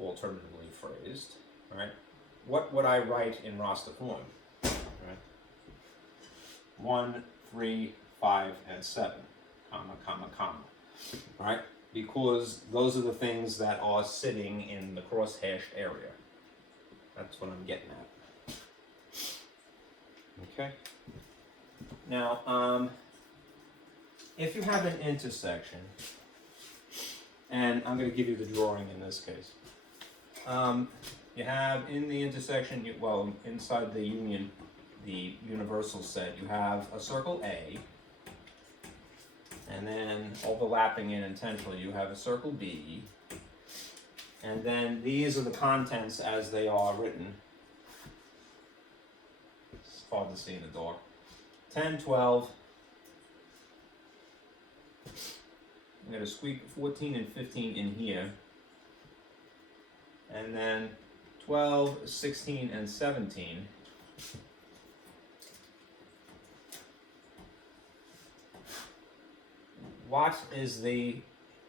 alternatively phrased, right? What would I write in roster form? Right? 1, 3, 5, and 7, comma, comma, comma. All right? Because those are the things that are sitting in the cross-hashed area. That's what I'm getting at. Okay? Now, if you have an intersection, and I'm going to give you the drawing in this case. You have in the intersection, well, inside the union, the universal set, you have a circle A, and then overlapping it intentionally, you have a circle B, and then these are the contents as they are written. It's hard to see in the dark. 10, 12. I'm going to squeak 14 and 15 in here. And then 12, 16, and 17. What is the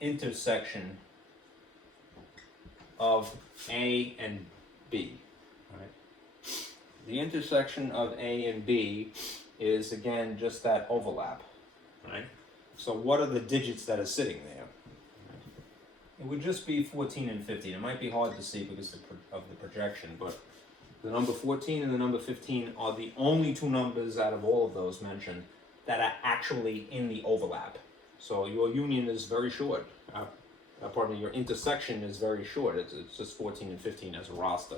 intersection of A and B? All right. The intersection of A and B is, again, just that overlap. right? So what are the digits that are sitting there? It would just be 14 and 15. It might be hard to see because of the projection, but the number 14 and the number 15 are the only two numbers out of all of those mentioned that are actually in the overlap. So your union is very short. Pardon me, your intersection is very short. It's just 14 and 15 as a roster.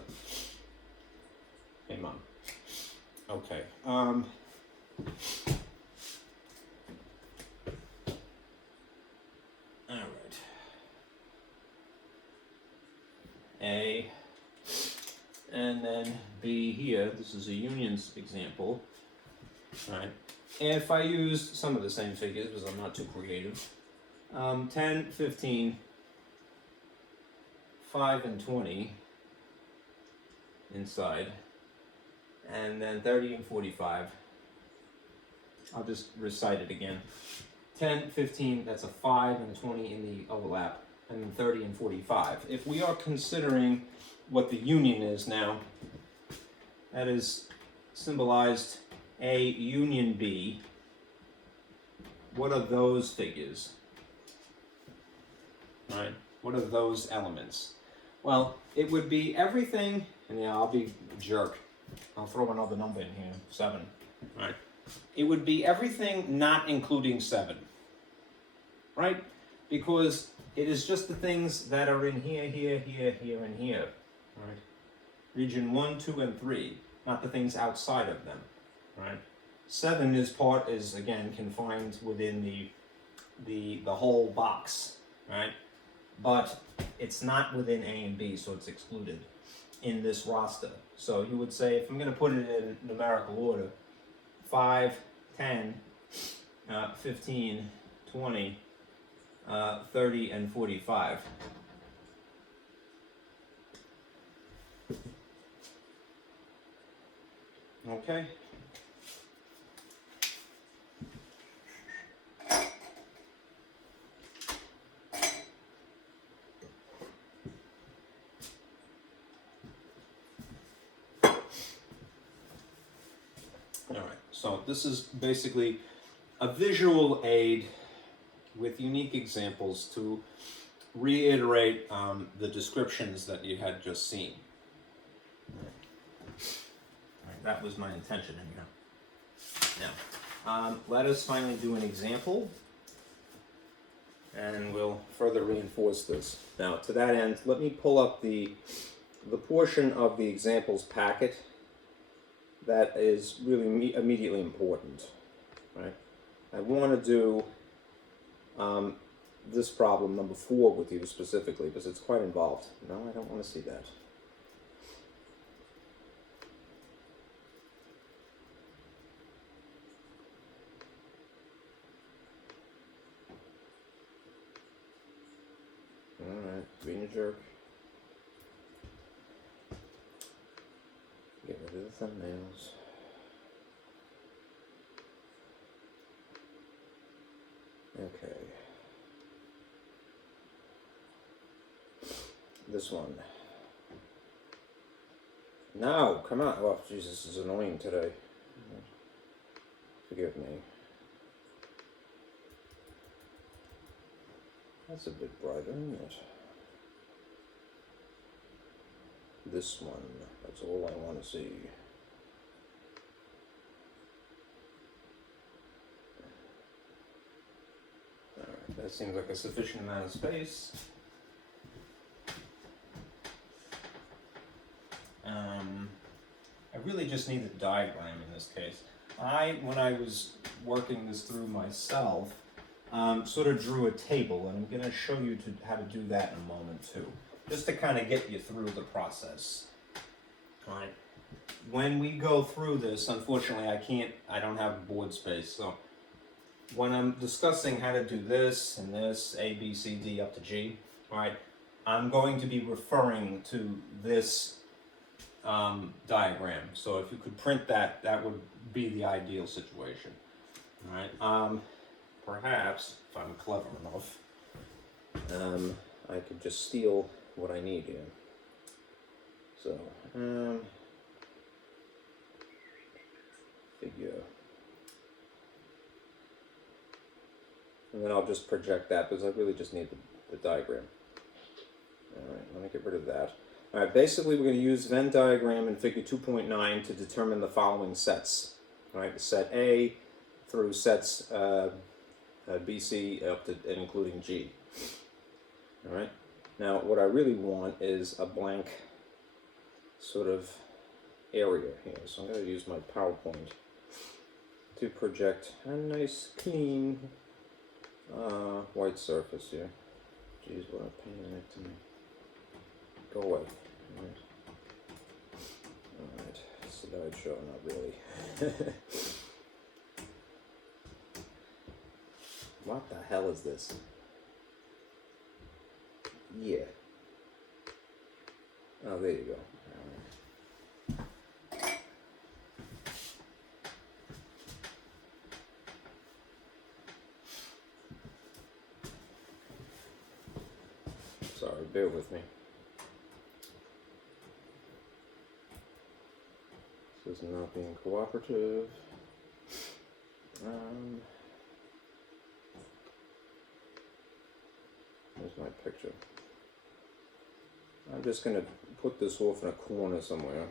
Hey, Mom. Okay. All right. A, and then B here. This is a unions example. All right. If I use some of the same figures, because I'm not too creative, 10, 15, 5, and 20 inside, and then 30 and 45. I'll just recite it again. 10, 15, that's a 5 and a 20 in the overlap, and then 30 and 45. If we are considering what the union is now, that is symbolized A union B. What are those figures? Right? What are those elements? Well, it would be everything, and yeah, I'll be a jerk. I'll throw another number in here, 7. Right? It would be everything not including 7. Right? Because it is just the things that are in here, here, here, here, and here. Right? Region 1, 2, and 3, not the things outside of them. Right? 7 is again confined within the whole box, right? But it's not within A and B, so it's excluded in this roster. So you would say, if I'm going to put it in numerical order, 5, 10, 15, 20, 30, and 45. Okay. So this is basically a visual aid with unique examples to reiterate the descriptions that you had just seen. All right, that was my intention in here. Now, let us finally do an example, and we'll further reinforce this. Now, to that end, let me pull up the portion of the examples packet that is really immediately important, right? I want to do this problem, number 4, with you specifically, because it's quite involved. No, I don't want to see that. All right, being a jerk. Get rid of the thumbnails. Okay. This one. No, come on. Oh, Jesus, this is annoying today. Forgive me. That's a bit brighter, isn't it? This one. That's all I want to see. Alright, that seems like a sufficient amount of space. I really just need a diagram in this case. When I was working this through myself, sort of drew a table, and I'm going to show you how to do that in a moment too, just to kind of get you through the process. All right. When we go through this, unfortunately, I don't have board space, so when I'm discussing how to do this and this, A, B, C, D, up to G, all right, I'm going to be referring to this diagram. So if you could print that, that would be the ideal situation. All right. Perhaps, if I'm clever enough, I could just steal what I need here. So, figure And then I'll just project that because I really just need the diagram. All right, let me get rid of that. All right, basically we're going to use Venn diagram in figure 2.9 to determine the following sets. All right, set A through sets B, C, up to and including G. All right, now what I really want is a blank sort of area here. So I'm going to use my PowerPoint to project a nice clean white surface here. Geez, what a pain in it to me. Go away. Alright. Alright. Slideshow, not really. What the hell is this? Yeah. Oh, there you go. Sorry, bear with me. This is not being cooperative. There's my picture. I'm just going to put this off in a corner somewhere.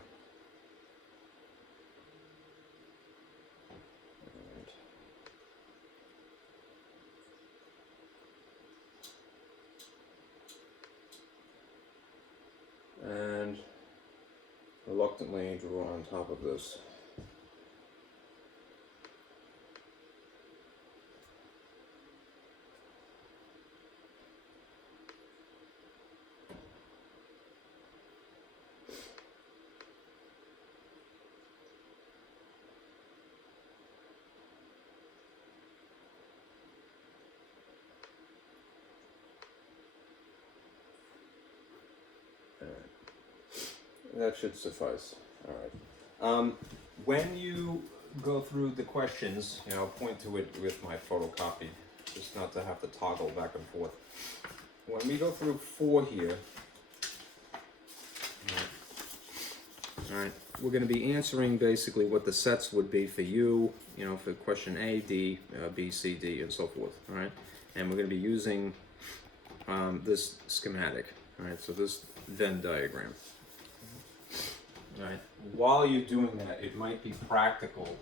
And reluctantly draw on top of this. That should suffice. All right. When you go through the questions, I'll point to it with my photocopy, just not to have to toggle back and forth. When we go through 4 here, all right, we're going to be answering basically what the sets would be for you, for question A, D, B, C, D, and so forth. All right, and we're going to be using this schematic. All right, so this Venn diagram. Right. While you're doing that, it might be practical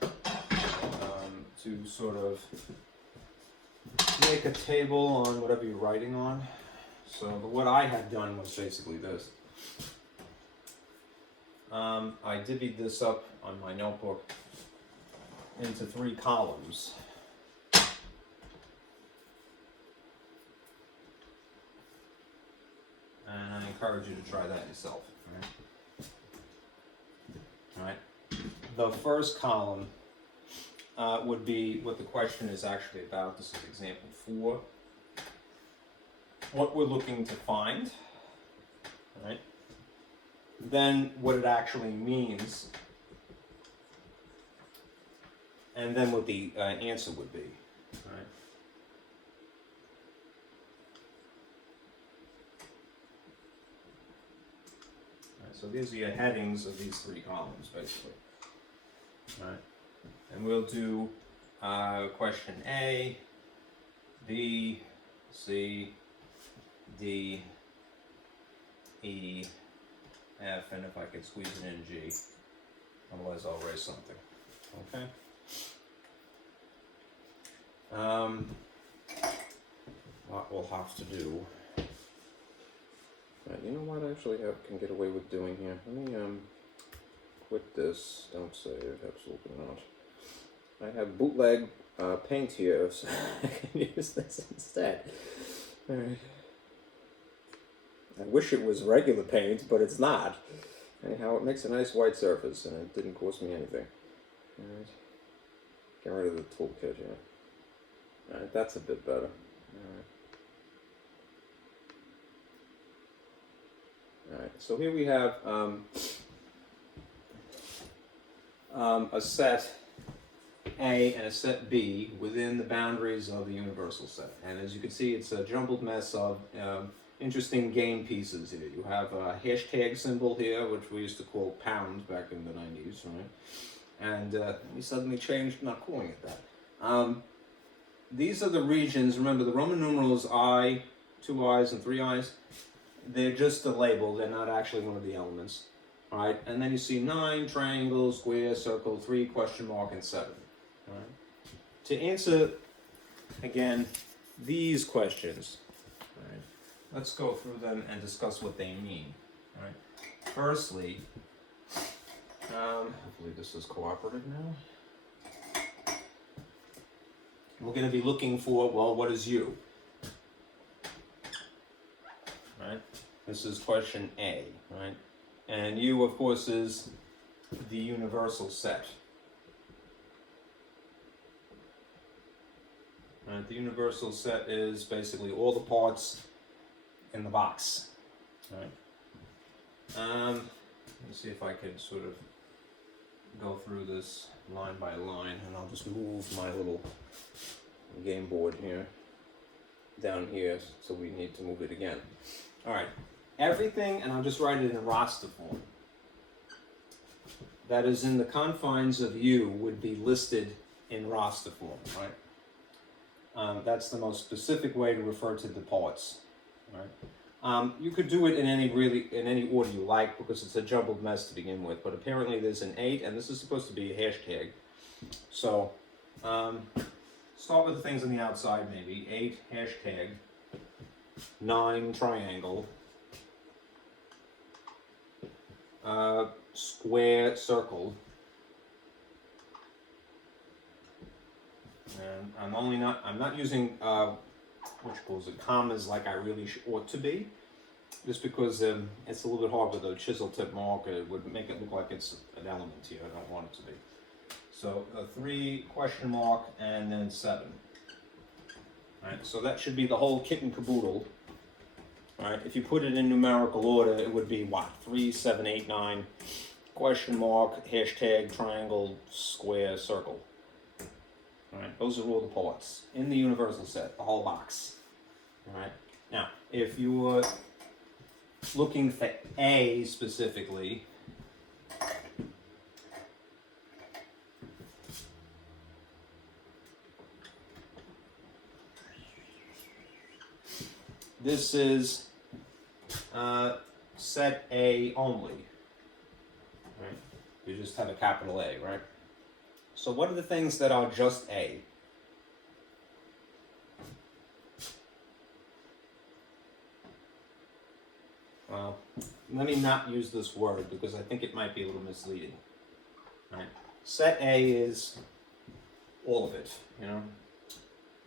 to sort of make a table on whatever you're writing on. So what I had done was basically this. I divvied this up on my notebook into 3 columns. And I encourage you to try that yourself. All right. The first column would be what the question is actually about. This is example 4. What we're looking to find. All right. Then what it actually means. And then what the answer would be. All right. So these are your headings of these 3 columns, basically. All right. And we'll do question A, B, C, D, E, F, and if I could squeeze it in, G. Otherwise, I'll raise something. Okay? What we'll have to do. Right, you know what I actually can get away with doing here? Let me quit this. Don't save. Absolutely not. I have bootleg paint here, so I can use this instead. Alright. I wish it was regular paint, but it's not. Anyhow, it makes a nice white surface, and it didn't cost me anything. Alright. Get rid of the toolkit here. Alright, that's a bit better. Alright. Alright, so here we have a set A and a set B within the boundaries of the universal set. And as you can see, it's a jumbled mess of interesting game pieces here. You have a hashtag symbol here, which we used to call pound back in the 90s, right? And we suddenly changed not calling it that. these are the regions. Remember, the Roman numerals I, 2 I's and 3 I's, they're just a label. They're not actually one of the elements. All right, and then you see 9, triangle, square, circle, 3, question mark, and 7. All right. To answer, again, these questions, all right, let's go through them and discuss what they mean. All right. Firstly, hopefully this is cooperative now. We're going to be looking for, well, what is U? Right? This is question A, right? And U, of course, is the universal set. Right? The universal set is basically all the parts in the box. Right? Let me see if I can sort of go through this line by line, and I'll just move my little game board here down here, so we need to move it again. All right, everything, and I'll just write it in roster form, that is in the confines of U would be listed in roster form, right? That's the most specific way to refer to the parts, right? You could do it in any order you like, because it's a jumbled mess to begin with, but apparently there's an 8, and this is supposed to be a hashtag. So start with the things on the outside, maybe 8 hashtag, 9 triangle, square circle, and I'm not using commas like I really ought to be, just because it's a little bit hard with a chisel tip marker. It would make it look like it's an element here. I don't want it to be. So 3 question mark and then 7. All right, so that should be the whole kit and caboodle. All right, if you put it in numerical order, it would be what? 3, 7, 8, 9, question mark, hashtag, triangle, square, circle. All right, those are all the parts in the universal set, the whole box. All right, now if you were looking for A specifically, this is set A only. Right? You just have a capital A, right? So what are the things that are just A? Well, let me not use this word because I think it might be a little misleading. Right? Set A is all of it, you know?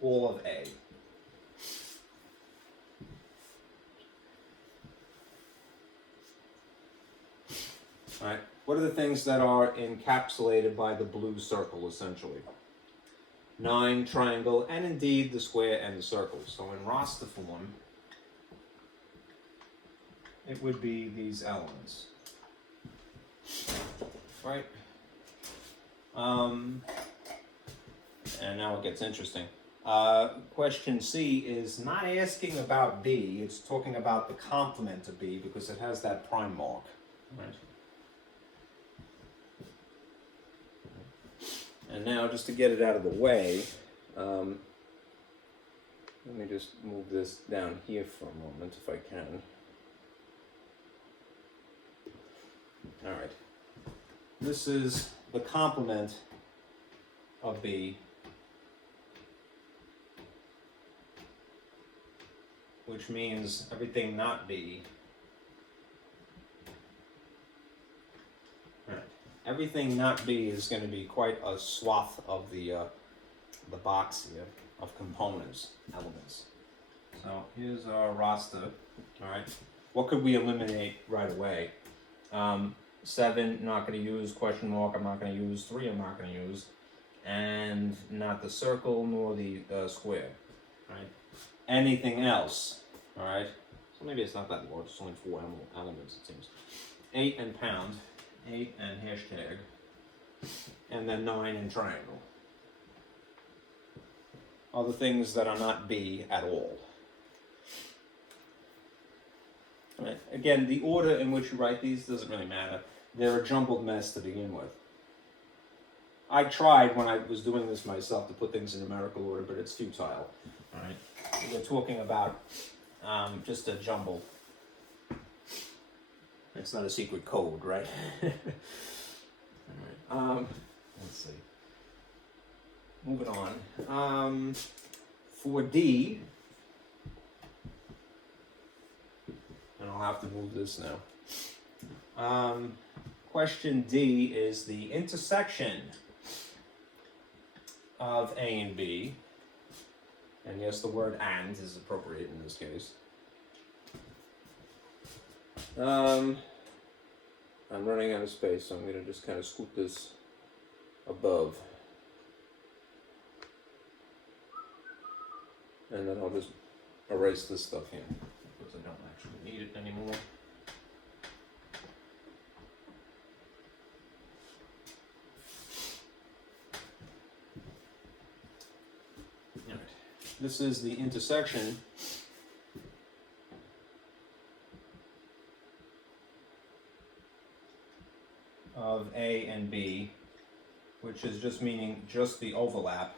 All of A. All right? What are the things that are encapsulated by the blue circle, essentially? 9, triangle, and indeed the square and the circle. So in roster form, it would be these elements. Right? And now it gets interesting. Question C is not asking about B, it's talking about the complement of B because it has that prime mark. Right? And now, just to get it out of the way, let me just move this down here for a moment, if I can. All right. This is the complement of B, which means everything not B. Everything not B is going to be quite a swath of the box here of components, elements. So here's our roster. All right. What could we eliminate right away? 7, not going to use. Question mark, I'm not going to use. 3, I'm not going to use. And not the circle nor the square. Right. Anything else? All right. So maybe it's not that large. It's only 4 elements, it seems. 8 and pound. 8 and hashtag, and then 9 and triangle. Are the things that are not B at all. All right. Again, the order in which you write these doesn't really matter. They're a jumbled mess to begin with. I tried when I was doing this myself to put things in numerical order, but it's futile. All right, we're talking about just a jumble. It's not a secret code, right? All right. Let's see. Moving on. For D, and I'll have to move this now. Question D is the intersection of A and B, and yes, the word "and" is appropriate in this case. I'm running out of space, so I'm going to just kind of scoot this above. And then I'll just erase this stuff here, because I don't actually need it anymore. All right. This is the intersection of A and B, which is just meaning just the overlap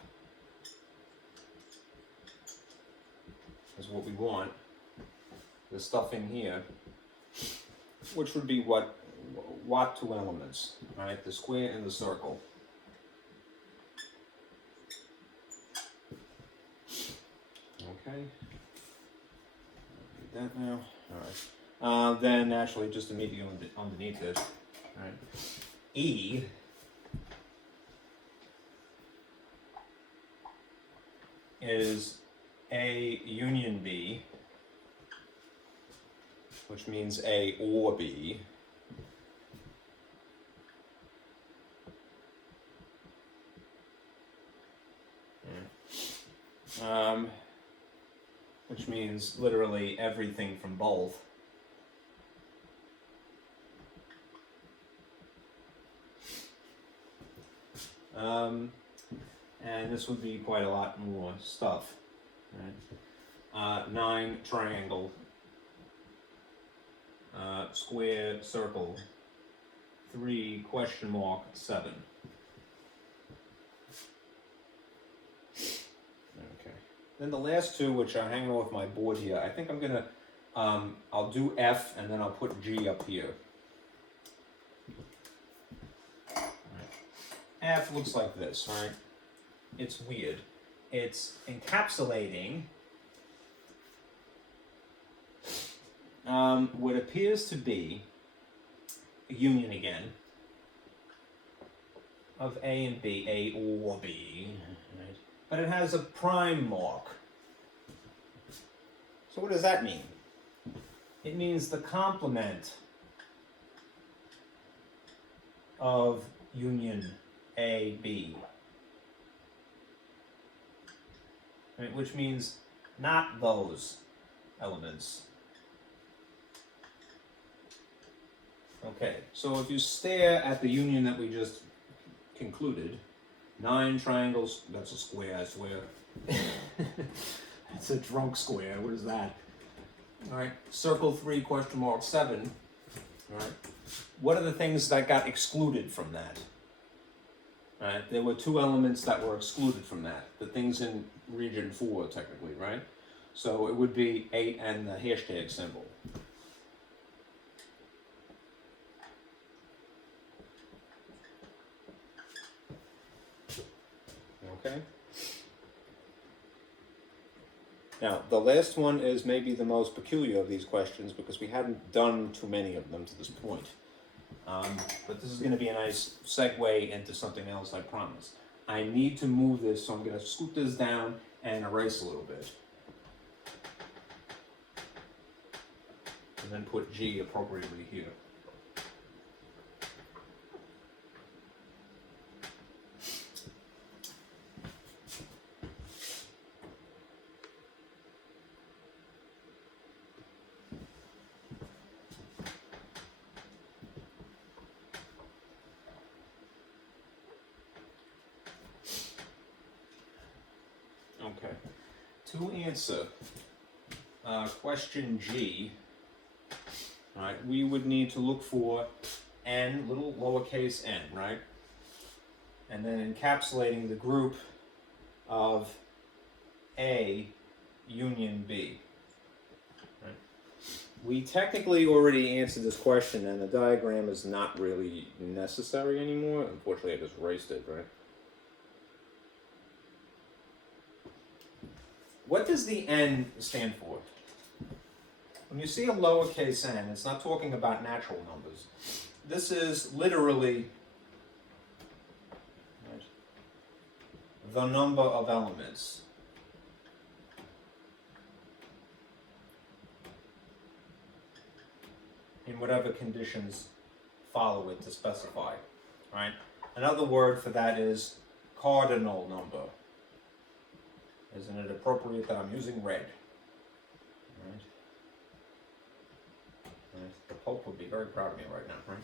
is what we want. The stuff in here, which would be what two elements, right? The square and the circle. Okay. Read that now. All right. Then actually, just immediately underneath this. Right. E is A union B, which means A or B. Which means literally everything from both. And this would be quite a lot more stuff, right? 9 triangle, square circle, 3 question mark 7. Okay. Then the last two, which are hanging off my board here, I think I'm gonna, I'll do F and then I'll put G up here. F looks like this, right? It's weird. It's encapsulating what appears to be a union again of A and B, A or B, right? But it has a prime mark. So what does that mean? It means the complement of union A, B. Right, which means not those elements. Okay, so if you stare at the union that we just concluded, 9 triangles, that's a square, I swear. It's a drunk square, what is that? All right, circle 3, question mark 7. All right, what are the things that got excluded from that? All right, there were 2 elements that were excluded from that. The things in region 4, technically, right? So it would be 8 and the hashtag symbol. Okay. Now, the last one is maybe the most peculiar of these questions because we hadn't done too many of them to this point. But this is going to be a nice segue into something else, I promise. I need to move this, so I'm going to scoot this down and erase a little bit. And then put G appropriately here. Okay, to answer question G, all right, we would need to look for n, little lowercase n, right? and then encapsulating the group of A union B. Right. We technically already answered this question, and the diagram is not really necessary anymore. Unfortunately, I just erased it, right? What does the N stand for? When you see a lowercase n, it's not talking about natural numbers. This is literally the number of elements. In whatever conditions follow it to specify, right? Another word for that is cardinal number. Isn't it appropriate that I'm using red? Right? Right. The Pope would be very proud of me right now, right?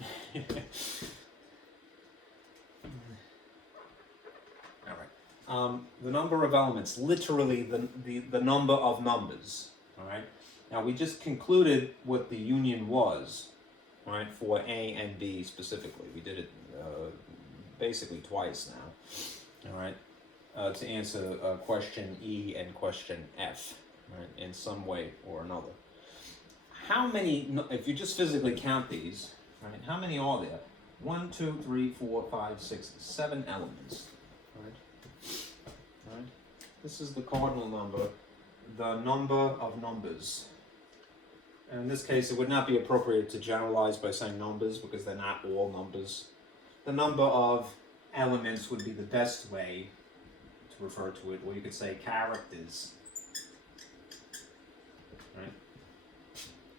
All right. The number of elements, literally the number of numbers. All right. Now we just concluded what the union was, right, for A and B specifically. We did it basically twice now. All right. To answer question E and question F, right, in some way or another. How many, if you just physically count these, right, how many are there? 1, 2, 3, 4, 5, 6, 7 elements, right? Right? This is the cardinal number, the number of numbers. And in this case, it would not be appropriate to generalize by saying numbers because they're not all numbers. The number of elements would be the best way to refer to it, or you could say characters, right?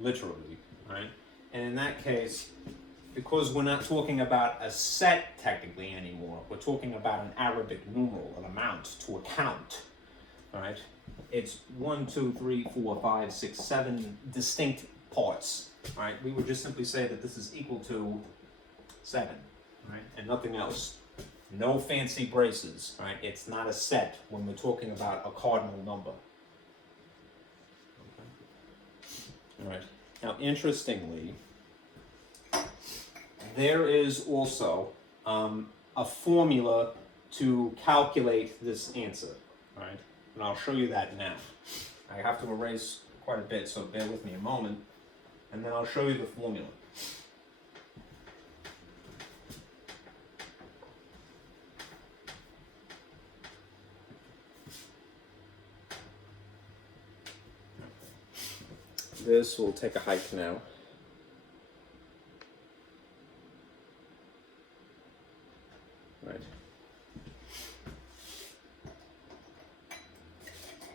Literally, right? And in that case, because we're not talking about a set technically anymore, we're talking about an Arabic numeral, an amount to a count, right? It's 1, 2, 3, 4, 5, 6, 7 distinct parts, right? We would just simply say that this is equal to 7, right? And nothing else. No fancy braces, right? It's not a set when we're talking about a cardinal number. Okay. All right. Now, interestingly, there is also a formula to calculate this answer, right? And I'll show you that now. I have to erase quite a bit, so bear with me a moment, and then I'll show you the formula. This will take a hike now. Right.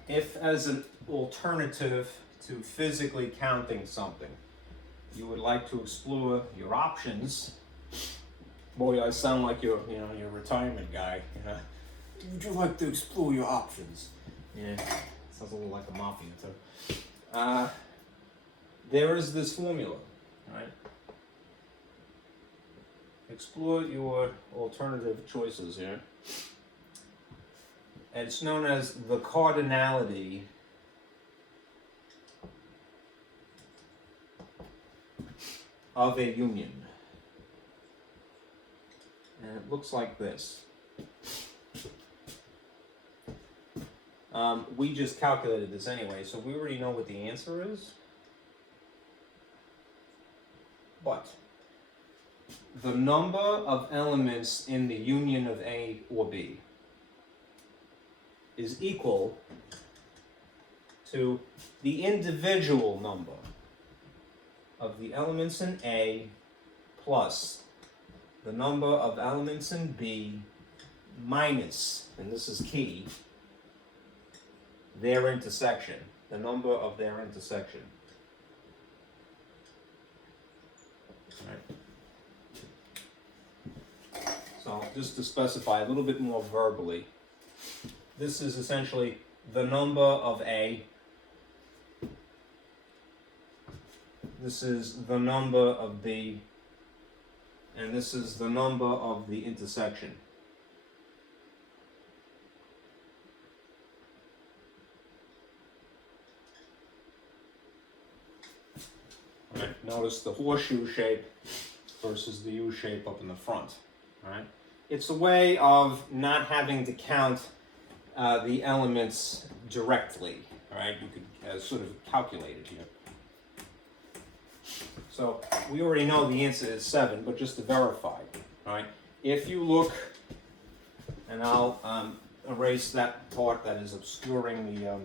If, as an alternative to physically counting something, you would like to explore your options, boy, I sound like your retirement guy. Would you like to explore your options? Yeah, sounds a little like a mafia too. There is this formula, right? Explore your alternative choices here. And it's known as the cardinality of a union. And it looks like this. We just calculated this anyway, so we already know what the answer is. But the number of elements in the union of A or B is equal to the individual number of the elements in A plus the number of elements in B minus, and this is key, their intersection, the number of their intersection. Right. So just to specify a little bit more verbally, this is essentially the number of A. This is the number of B. And this is the number of the intersection. Right. Notice the horseshoe shape versus the U shape up in the front. Right. it's a way of not having to count the elements directly. All right, you could sort of calculate it here. So we already know the answer is 7, but just to verify, all right, if you look, and I'll erase that part that is obscuring the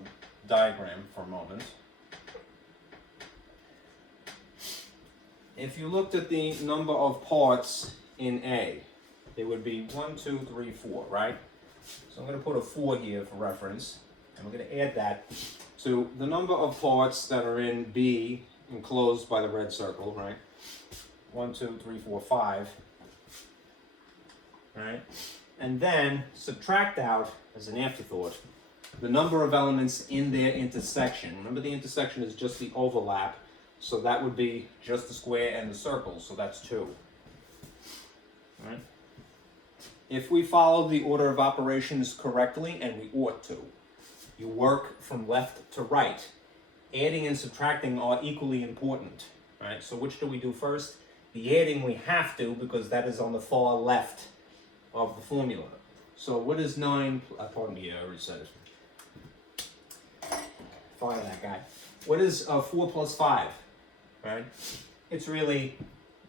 diagram for a moment. If you looked at the number of parts in A, it would be 1, 2, 3, 4, right? So I'm going to put a 4 here for reference, and we're going to add that to the number of parts that are in B, enclosed by the red circle, right? 1, 2, 3, 4, 5, right? And then subtract out, as an afterthought, the number of elements in their intersection. Remember, the intersection is just the overlap, so that would be just the square and the circle, so that's 2. Right? If we follow the order of operations correctly, and we ought to, you work from left to right. Adding and subtracting are equally important. Right? So which do we do first? The adding we have to, because that is on the far left of the formula. So what is 9, pardon me, I already said it. Fire that guy. What is 4 plus 5? Right? It's really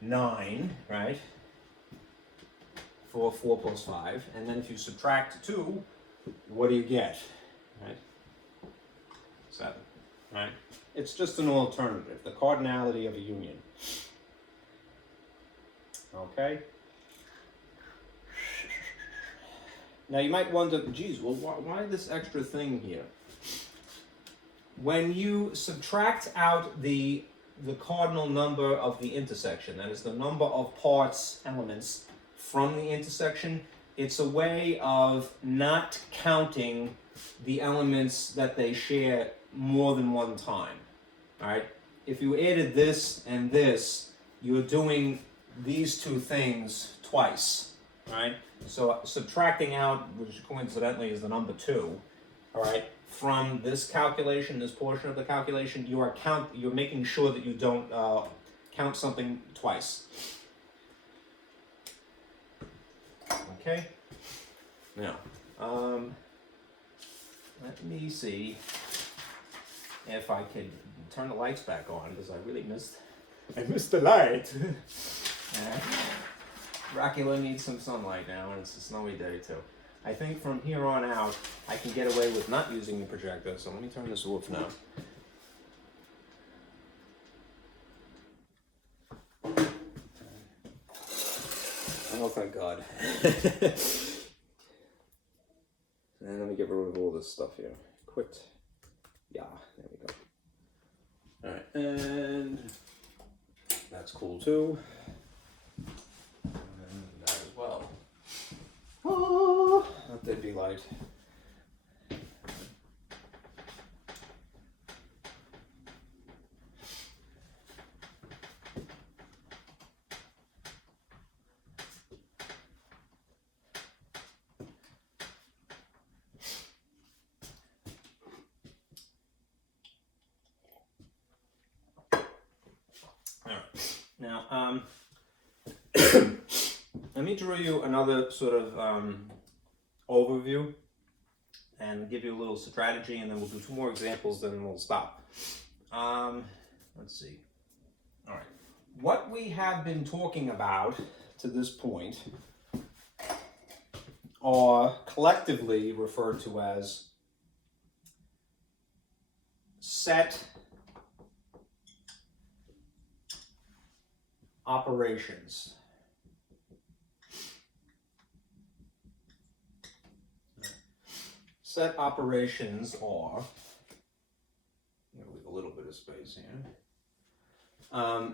9, right? For 4 plus 5. And then if you subtract 2, what do you get? Right? 7. Right? It's just an alternative, the cardinality of a union. Okay? Now you might wonder, geez, well, why this extra thing here? When you subtract out the cardinal number of the intersection, that is the number of parts, elements, from the intersection, it's a way of not counting the elements that they share more than one time. All right? If you added this and this, you're doing these two things twice. All right? So subtracting out, which coincidentally is the number 2, all right, from this calculation, this portion of the calculation, you're making sure that you don't count something twice. Okay. Now, let me see if I can turn the lights back on, because I really missed the light. Dracula needs some sunlight now, and it's a snowy day too. I think from here on out, I can get away with not using the projector, so let me turn this off now. Oh, thank God. And let me get rid of all this stuff here. Quit. Yeah, there we go. Alright, and that's cool too. And that as well. Oh, let there be light. Now, let me draw you another sort of overview and give you a little strategy, and then we'll do 2 more examples, then we'll stop. Let's see. All right. What we have been talking about to this point are collectively referred to as set operations. Set operations are, I'm going to leave a little bit of space here,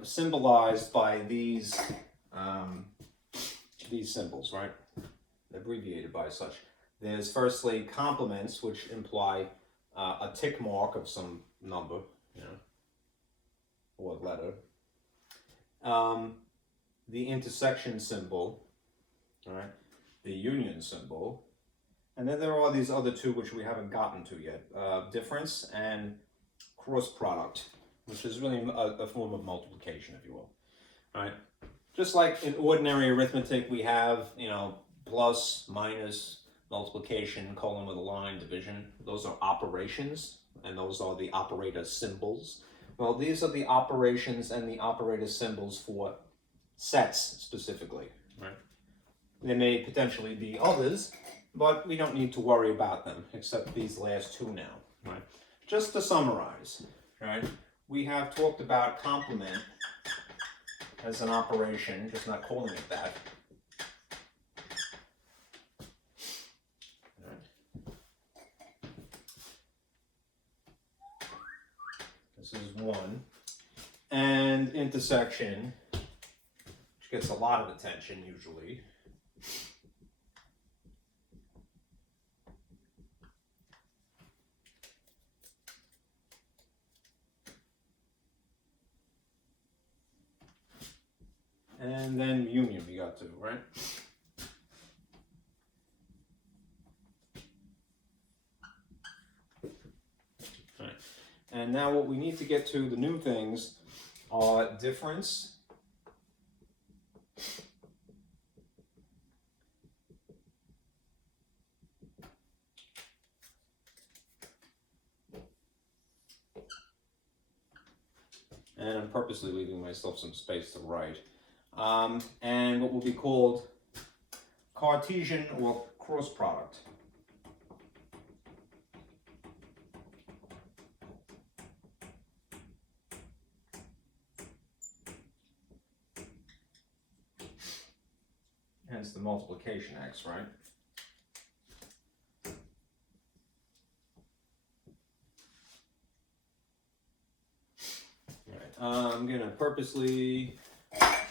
symbolized by these symbols, right? Abbreviated by such. There's firstly complements, which imply a tick mark of some number, you know, or letter. The intersection symbol, all right, the union symbol, and then there are these other 2 which we haven't gotten to yet, difference and cross product, which is really a form of multiplication, if you will. All right, just like in ordinary arithmetic, we have, you know, plus, minus, multiplication, colon with a line, division. Those are operations, and those are the operator symbols. Well, these are the operations and the operator symbols for sets specifically, right? There may potentially be others, but we don't need to worry about them, except these last two now, right? Just to summarize, right? We have talked about complement as an operation, just not calling it that. This is one. And intersection, which gets a lot of attention usually. And then union we got to, right? All right. And now what we need to get to, the new things, are difference, and I'm purposely leaving myself some space to write, and what will be called Cartesian or cross product. Hence the multiplication x, right? All right. I'm going to purposely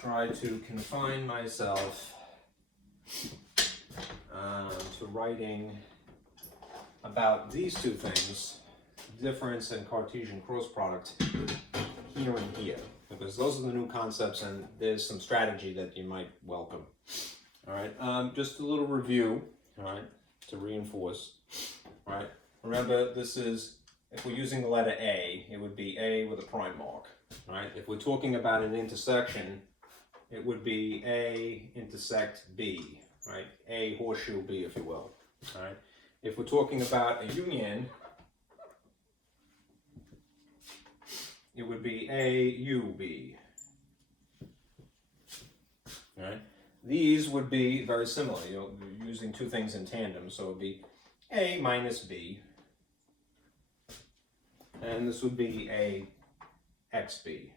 try to confine myself to writing about these two things, difference and Cartesian cross product, here and here, because those are the new concepts and there's some strategy that you might welcome. All right, just a little review, all right, to reinforce, all right. Remember, this is, if we're using the letter A, it would be A with a prime mark, all right. If we're talking about an intersection, it would be A intersect B, right? A horseshoe B, if you will, all right. If we're talking about a union, it would be A U B, all right. These would be very similar. You're using two things in tandem, so it would be A minus B, and this would be A XB.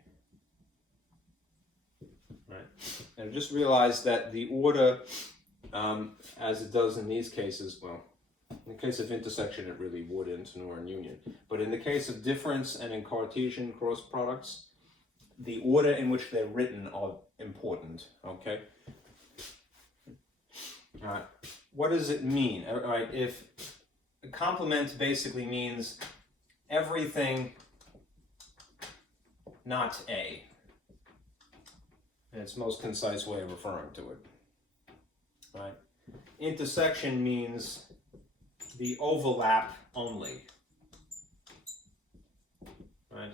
Right. And just realize that the order, as it does in these cases, well, in the case of intersection, it really wouldn't, nor in union. But in the case of difference and in Cartesian cross products, the order in which they're written are important, okay? All right. What does it mean? All right, if a complement basically means everything not A, in its most concise way of referring to it. All right. Intersection means the overlap only. Right.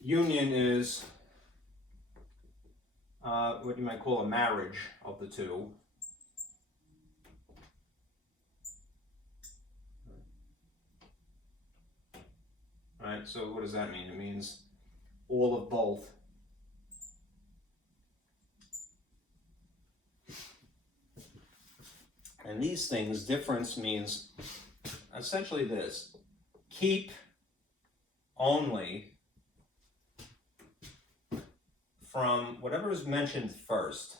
Union is what you might call a marriage of the two. Right, so what does that mean? It means all of both. And these things, difference means essentially this: keep only from whatever is mentioned first.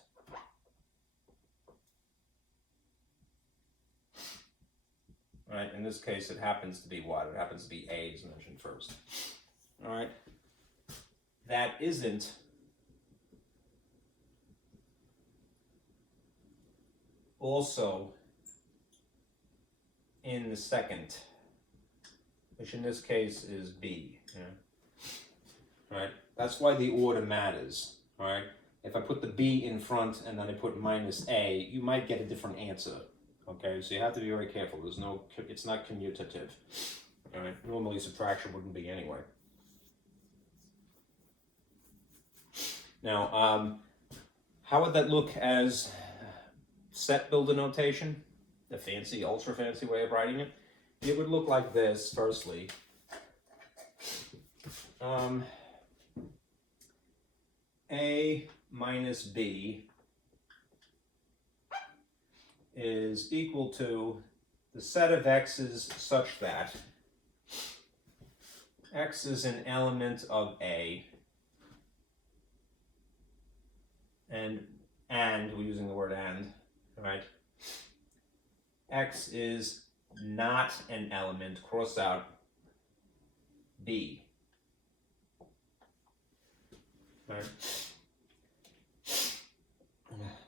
Right, in this case it happens to be what? It happens to be A is mentioned first. All right, that isn't also in the second, which in this case is B. Yeah? Right, that's why the order matters. All right, if I put the B in front and then I put minus A, you might get a different answer. Okay, so you have to be very careful. There's no, it's not commutative. All right, normally subtraction wouldn't be anyway. Now, how would that look as set builder notation, the fancy, ultra fancy way of writing it, it would look like this, firstly. A minus B is equal to the set of x's such that x is an element of A, and we're using the word and, right? X is not an element, cross out B. Right?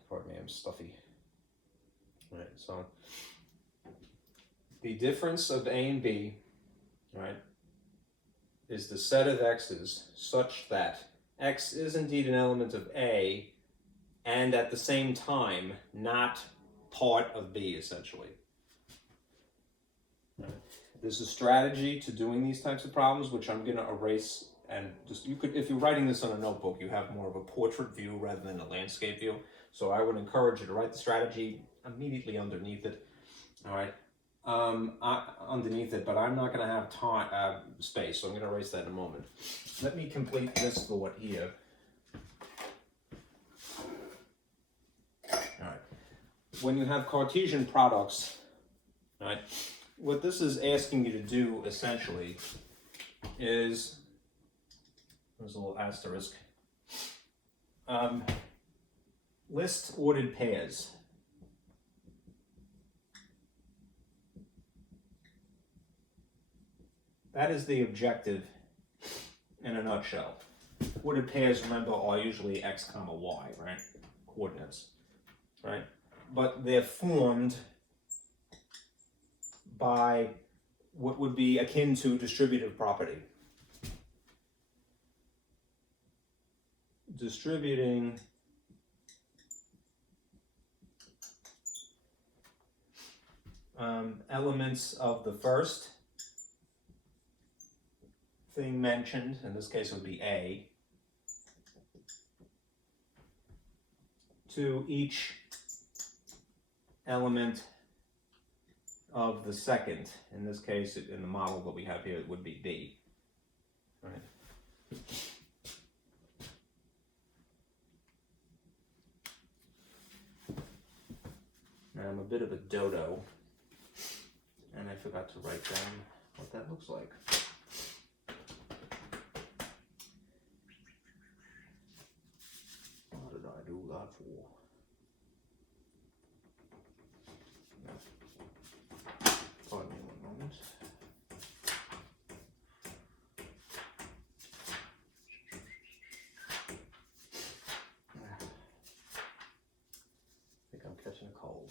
Pardon me, I'm stuffy. Right, so the difference of A and B, right, is the set of x's such that x is indeed an element of A and at the same time not part of B, essentially. Right. There's a strategy to doing these types of problems, which I'm going to erase, and just, you could, if you're writing this on a notebook, you have more of a portrait view rather than a landscape view. So I would encourage you to write the strategy immediately underneath it. All right. Underneath it, but I'm not going to have time, space, so I'm going to erase that in a moment. Let me complete this thought here. All right. When you have Cartesian products, all right, what this is asking you to do essentially is, there's a little asterisk, list ordered pairs. That is the objective in a nutshell. Ordered pairs, remember, are usually x comma y, right? Coordinates, right? But they're formed by what would be akin to distributive property. Distributing elements of the first thing mentioned, in this case it would be A, to each element of the second. In this case, in the model that we have here, it would be B. Right. Now I'm a bit of a dodo, and I forgot to write down what that looks like. What did I do that for? Pardon me one moment. I think I'm catching a cold.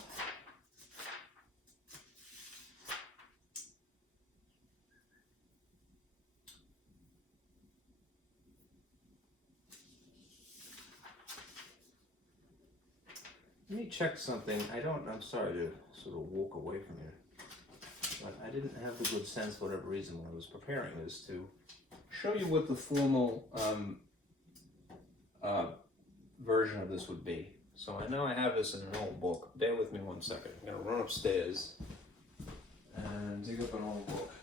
Let me check something. I'm sorry to sort of walk away from you, but I didn't have the good sense for whatever reason when I was preparing this to show you what the formal version of this would be. So I know I have this in an old book. Bear with me one second. I'm going to run upstairs and dig up an old book.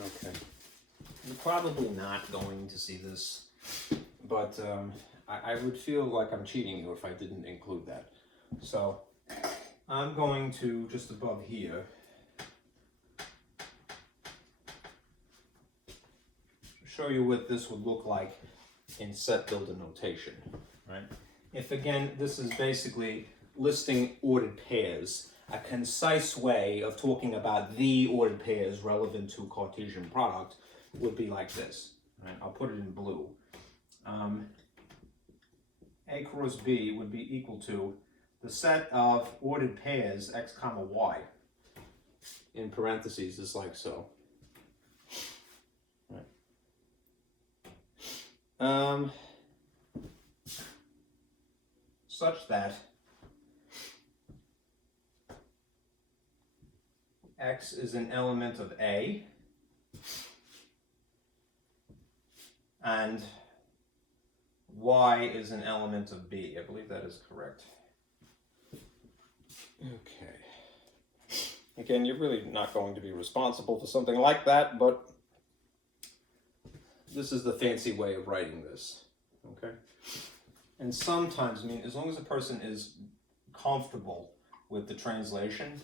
Okay. You're probably not going to see this, but I would feel like I'm cheating you if I didn't include that. So I'm going to, just above here, show you what this would look like in set builder notation, right? If again, this is basically listing ordered pairs. a concise way of talking about the ordered pairs relevant to Cartesian product would be like this. Right? I'll put it in blue. A cross B would be equal to the set of ordered pairs x comma y in parentheses, is like so. Right. Such that x is an element of A and y is an element of B. I believe that is correct. Okay. Again, you're really not going to be responsible for something like that, but this is the fancy way of writing this. Okay? And sometimes, I mean, as long as a person is comfortable with the translation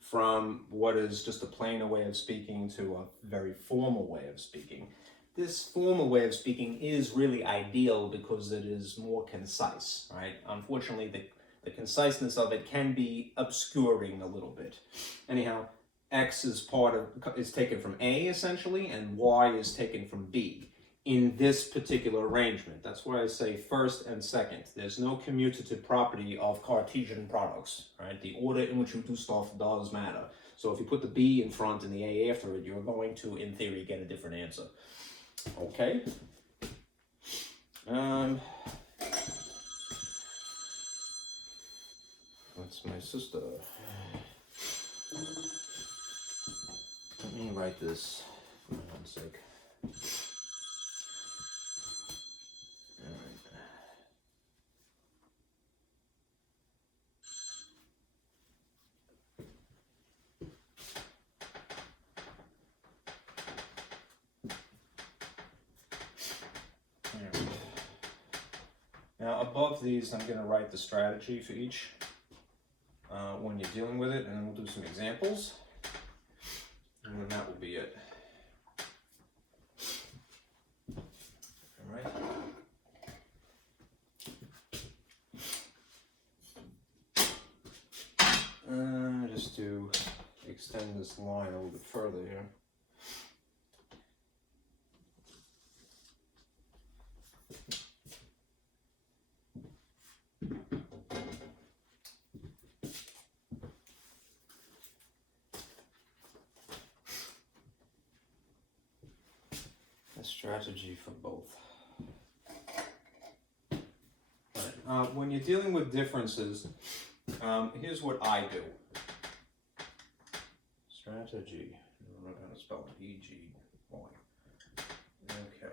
from what is just a plainer way of speaking to a very formal way of speaking, this formal way of speaking is really ideal because it is more concise, right? Unfortunately, the conciseness of it can be obscuring a little bit. Anyhow, x is taken from A essentially, and y is taken from B in this particular arrangement. That's why I say first and second. There's no commutative property of Cartesian products, right? The order in which you do stuff does matter. So if you put the B in front and the A after it, you're going to, in theory, get a different answer. Okay. That's my sister. Let me write this for my own sake. Now above these, I'm going to write the strategy for each when you're dealing with it, and then we'll do some examples, and then that will be it. All right. Just to extend this line a little bit further here. Strategy for both. Right. When you're dealing with differences, here's what I do. Strategy. I don't know how to spell it. E-G-Y. Okay.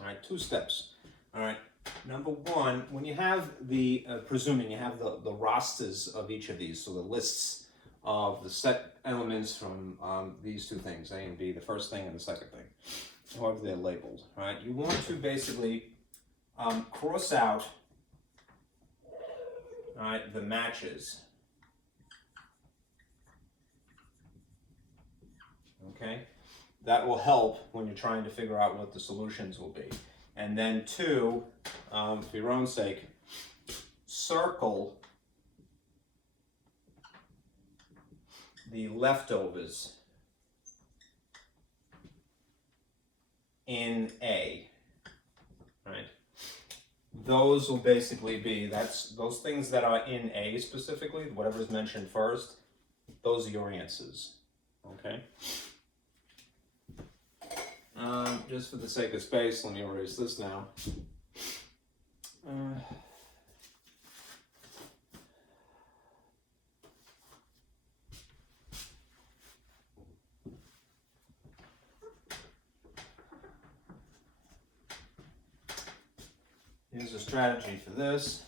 All right. 2 steps. All right. Number 1, when you have the, presuming you have the rosters of each of these, so the lists of the set elements from these 2 things, A and B, the first thing and the second thing, however they're labeled, right? You want to basically cross out, all right, the matches. Okay? That will help when you're trying to figure out what the solutions will be. And then 2, for your own sake, circle the leftovers in A, right? Those will basically be, those things that are in A specifically, whatever is mentioned first, those are your answers, okay? Just for the sake of space, let me erase this now. Here's a strategy for this.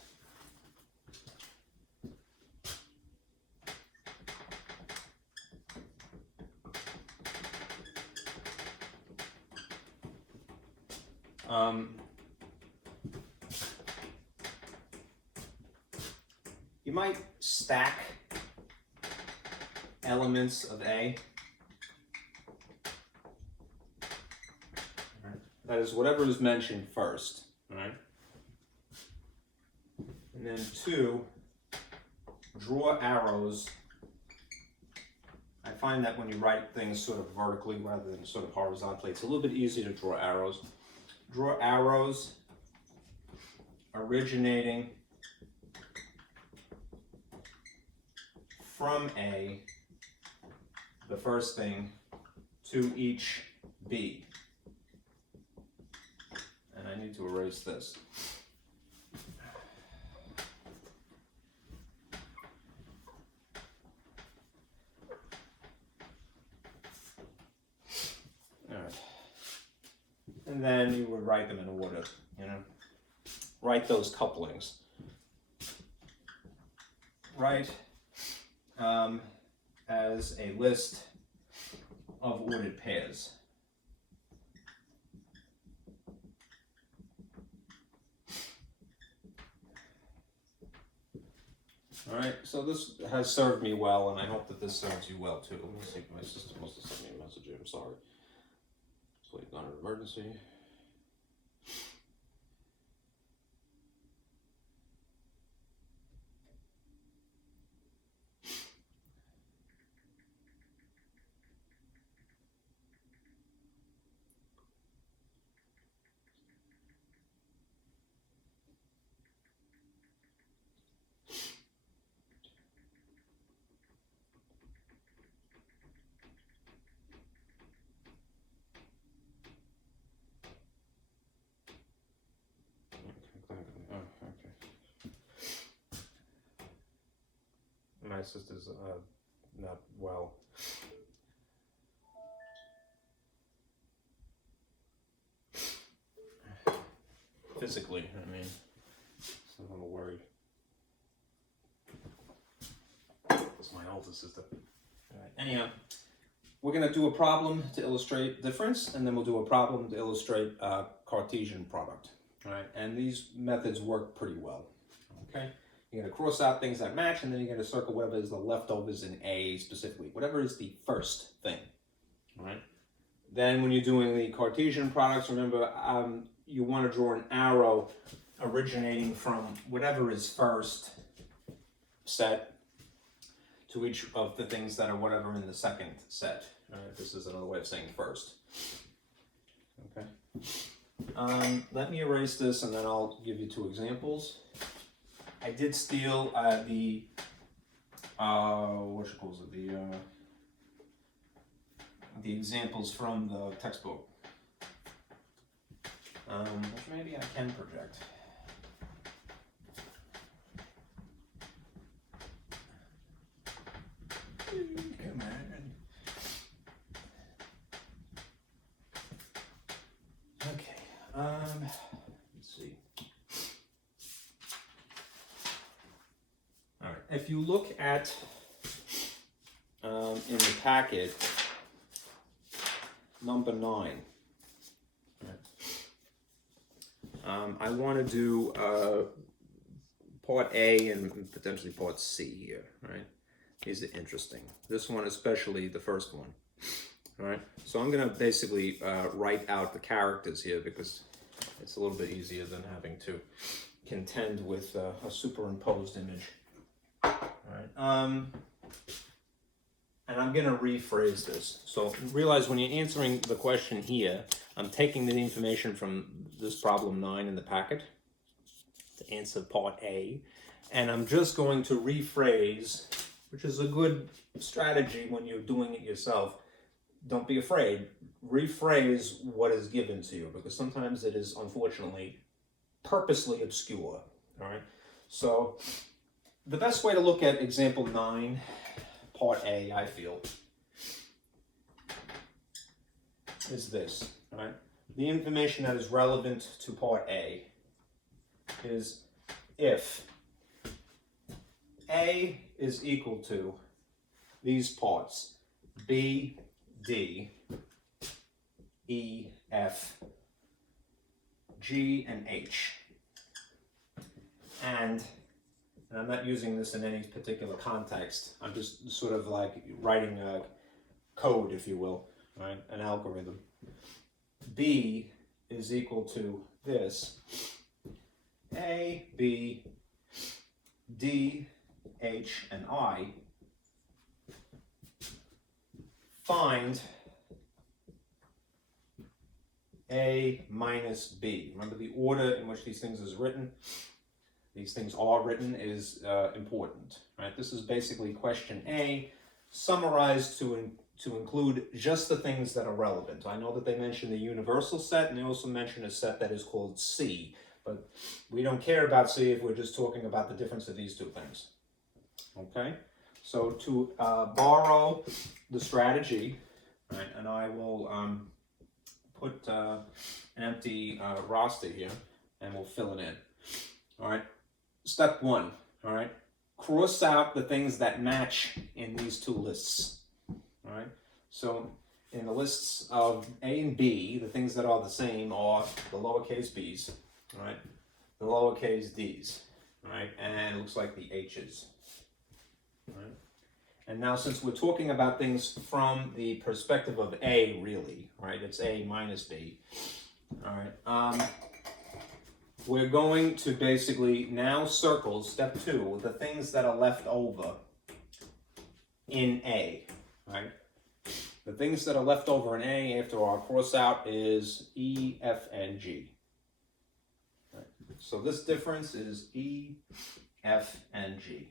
You might stack elements of A. That is whatever is mentioned first, all right? And then 2, draw arrows. I find that when you write things sort of vertically rather than sort of horizontally, it's a little bit easier to draw arrows. Draw arrows originating from A, the first thing, to each B. And I need to erase this. All right. And then you would write them in order, you know. Write those couplings. Write as a list of ordered pairs. All right, so this has served me well, and I hope that this serves you well too. Let me see, my sister must have sent me a message here. I'm sorry. Please, not an emergency. My sister's not well. Physically, I mean, so I'm a little worried. That's my older sister. All right. Anyhow, we're going to do a problem to illustrate difference, and then we'll do a problem to illustrate Cartesian product. All right, and these methods work pretty well. Okay. You're going to cross out things that match, and then you're going to circle whatever is the leftovers in A specifically, whatever is the first thing, all right? Then when you're doing the Cartesian products, remember, you want to draw an arrow originating from whatever is first set to each of the things that are whatever in the second set. All right? This is another way of saying first. Okay. Let me erase this, and then I'll give you two examples. I did steal the examples from the textbook, which maybe I can project. Come on. Okay. Let's see. All right. If you look at in the packet, number 9. I want to do part A and potentially part C here, right? These are interesting. This one especially, the first one. All right, so I'm going to basically write out the characters here because it's a little bit easier than having to contend with a superimposed image. All right, and I'm going to rephrase this. So realize when you're answering the question here, I'm taking the information from this problem 9 in the packet to answer part A, and I'm just going to rephrase, which is a good strategy when you're doing it yourself. Don't be afraid. Rephrase what is given to you, because sometimes it is, unfortunately, purposely obscure. All right. So the best way to look at example 9, part A, I feel, is this. All right. The information that is relevant to part A is if A is equal to these parts, B, D, E, F, G, and H. And I'm not using this in any particular context. I'm just sort of like writing a code, if you will, right? An algorithm. B is equal to this. A, B, D, H, and I, find A minus B. Remember the order in which these things is written? These things are written is important, right? This is basically question A, summarized to include just the things that are relevant. I know that they mentioned the universal set, and they also mentioned a set that is called C, but we don't care about C if we're just talking about the difference of these two things. Okay, so to borrow the strategy, right, and I will put an empty roster here, and we'll fill it in. All right, step one, all right, cross out the things that match in these two lists. All right, so in the lists of A and B, the things that are the same are the lowercase b's, all right, the lowercase d's, all right, and it looks like the h's. All right. And now, since we're talking about things from the perspective of A, really, right? It's A minus B. All right. We're going to basically now circle, step two, the things that are left over in A, right? The things that are left over in A after our cross out is E, F, and G. Right. So this difference is E, F, and G.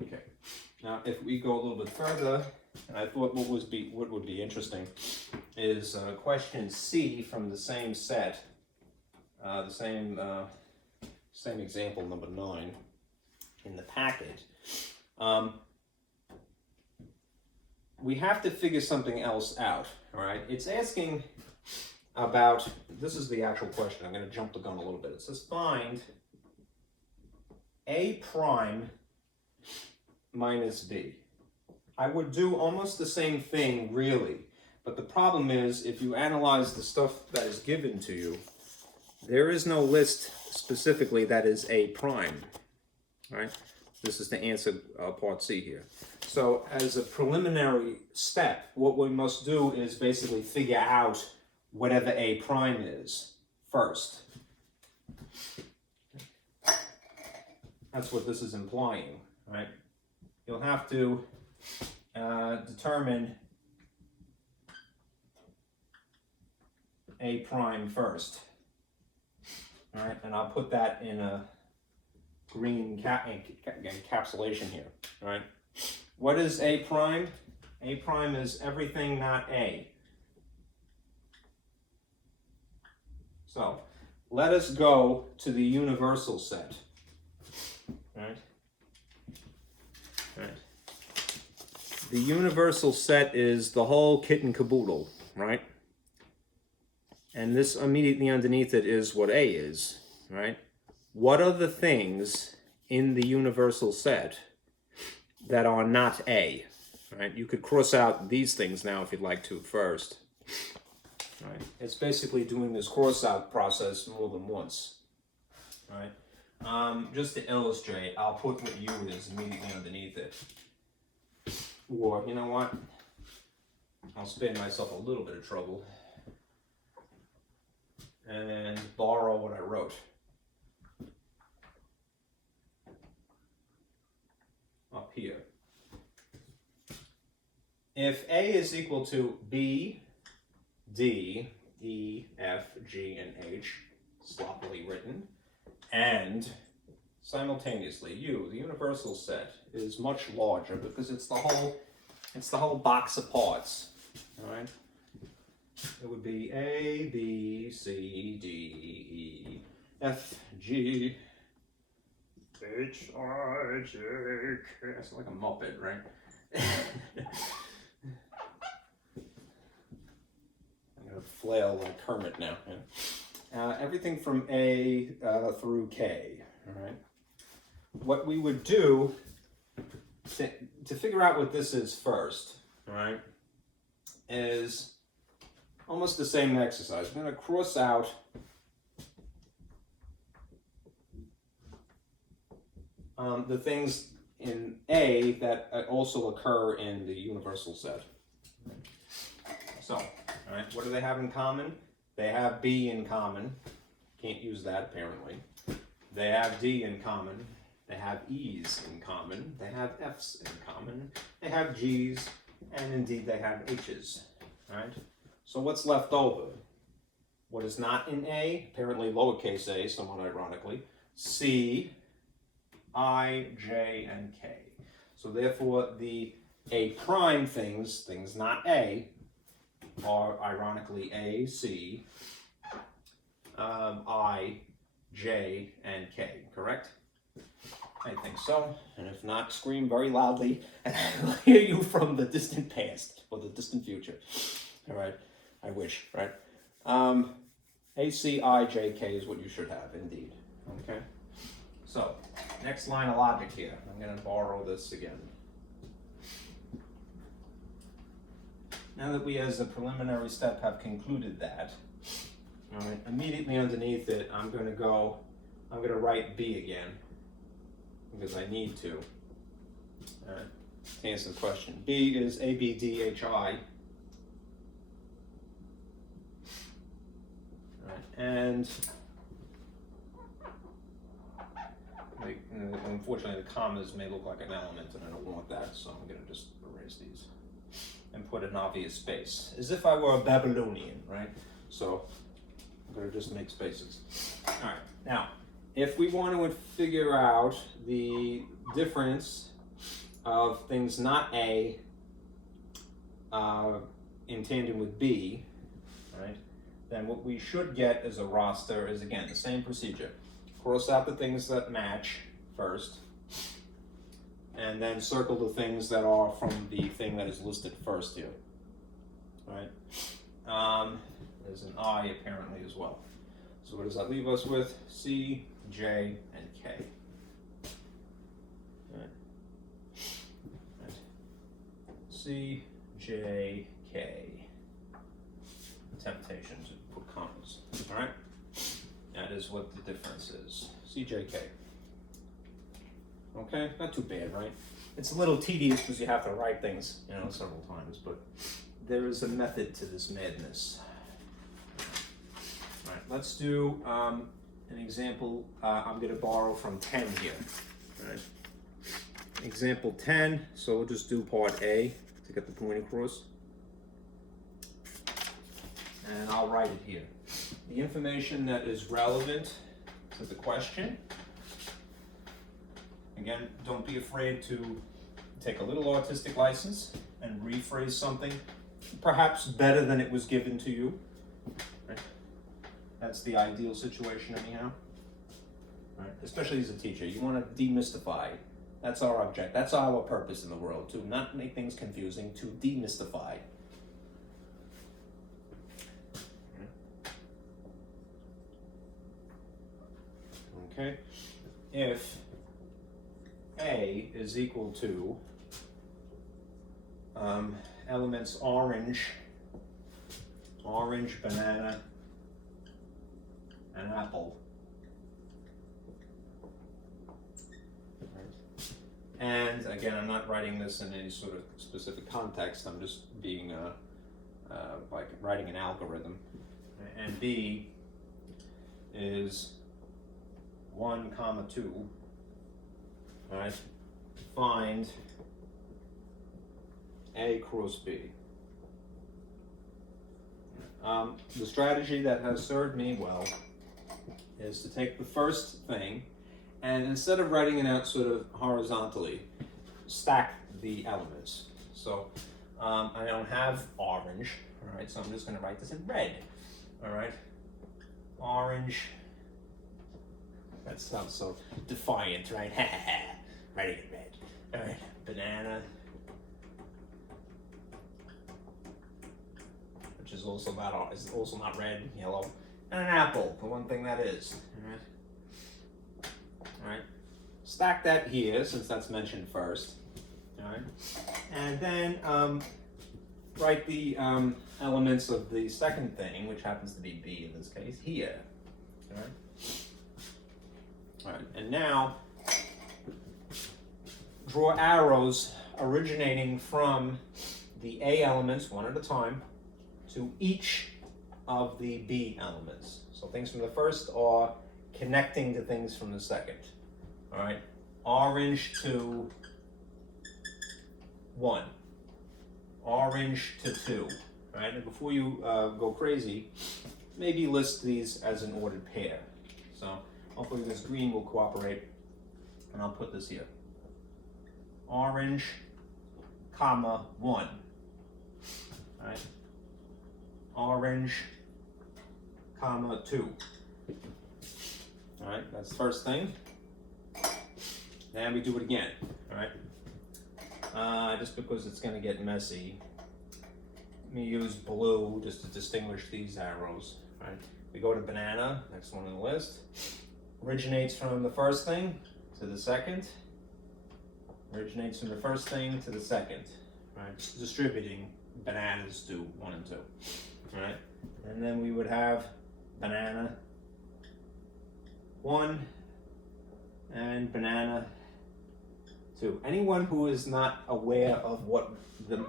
Okay. Now, if we go a little bit further, and I thought what would be interesting is question C from the same set, same example, number 9, in the packet. We have to figure something else out. All right. It's asking about. This is the actual question. I'm going to jump the gun a little bit. It says find A prime minus B. I would do almost the same thing, really, but the problem is if you analyze the stuff that is given to you, there is no list specifically that is A prime, right? This is to answer part C here. So as a preliminary step, what we must do is basically figure out whatever A prime is first. That's what this is implying, right? You'll have to determine A prime first. All right, and I'll put that in a green encapsulation here. All right, what is A prime? A prime is everything not A. So let us go to the universal set. All right. Right. The universal set is the whole kit and caboodle, right? And this immediately underneath it is what A is, right? What are the things in the universal set that are not A, right? You could cross out these things now if you'd like to first. Right? It's basically doing this cross out process more than once, right? Just to illustrate, I'll put what U is immediately underneath it. Or, you know what? I'll spare myself a little bit of trouble and borrow what I wrote. Up here. If A is equal to B, D, E, F, G, and H, sloppily written, and simultaneously U, the universal set, is much larger because it's the whole box of parts. All right. It would be A, B, C, D, E, F, G, H, I, J, K. It's like a Muppet, right? I'm gonna flail like Kermit now. Yeah. Everything from A through K. All right. What we would do to figure out what this is first, all right, is almost the same exercise. We're going to cross out the things in A that also occur in the universal set. So, all right, what do they have in common? They have B in common. Can't use that apparently. They have D in common. They have E's in common. They have F's in common. They have G's, and indeed they have H's. All right. So what's left over? What is not in A? Apparently lowercase a, somewhat ironically. C, I, J, and K. So therefore the A prime things not A, are ironically A, C, I, J, and K, correct? I think so, and if not, scream very loudly, and I will hear you from the distant past, or the distant future. All right, I wish, right? A, C, I, J, K is what you should have, indeed, okay? So, next line of logic here. I'm gonna borrow this again. Now that we, as a preliminary step, have concluded that, all right, immediately underneath it, I'm gonna write B again, because I need to. All right, to answer the question. B is A, B, D, H, I. All right, and unfortunately the commas may look like an element, and I don't want that, so I'm gonna just erase these and put an obvious space, as if I were a Babylonian, right? So I'm going to just make spaces. All right, now, if we want to figure out the difference of things not A in tandem with B, right, then what we should get as a roster is, again, the same procedure. Cross out the things that match first, and then circle the things that are from the thing that is listed first here. All right. There's an I apparently as well. So what does that leave us with? C, J, and K. All right. All right. C, J, K. Temptation to put commas. All right. That is what the difference is. C, J, K. Okay, not too bad, right? It's a little tedious because you have to write things, several times, but there is a method to this madness. All right, let's do an example. I'm going to borrow from 10 here. All right. Example 10, so we'll just do part A to get the point across. And I'll write it here. The information that is relevant to the question. Again, don't be afraid to take a little artistic license and rephrase something, perhaps better than it was given to you. Right? That's the ideal situation anyhow. Right? Especially as a teacher, you want to demystify. That's our object. That's our purpose in the world, to not make things confusing, to demystify. Okay? If A is equal to elements orange, banana, and apple. And again, I'm not writing this in any sort of specific context. I'm just being like writing an algorithm. And B is 1, 2. All right, find A cross B. The strategy that has served me well is to take the first thing and instead of writing it out sort of horizontally, stack the elements. So I don't have orange, all right, so I'm just going to write this in red, all right? Orange, that sounds so defiant, right? Writing in red. All right, banana, which is also not red, yellow, and an apple, the one thing that is. All right. All right. Stack that here since that's mentioned first. All right, and then write the elements of the second thing, which happens to be B in this case, here. All right. All right, and now draw arrows originating from the A elements, one at a time, to each of the B elements. So things from the first are connecting to things from the second. All right, orange to 1, orange to 2. All right, and before you go crazy, maybe list these as an ordered pair. So hopefully this green will cooperate, and I'll put this here. Orange, comma, 1. All right, orange, comma, 2. All right, that's the first thing. Then we do it again. All right, just because it's going to get messy, let me use blue just to distinguish these arrows. All right, we go to banana, next one on the list. Originates from the first thing to the second. Originates from the first thing to the second. All right, just distributing bananas to 1 and 2. All right, and then we would have banana 1 and banana 2. Anyone who is not aware of what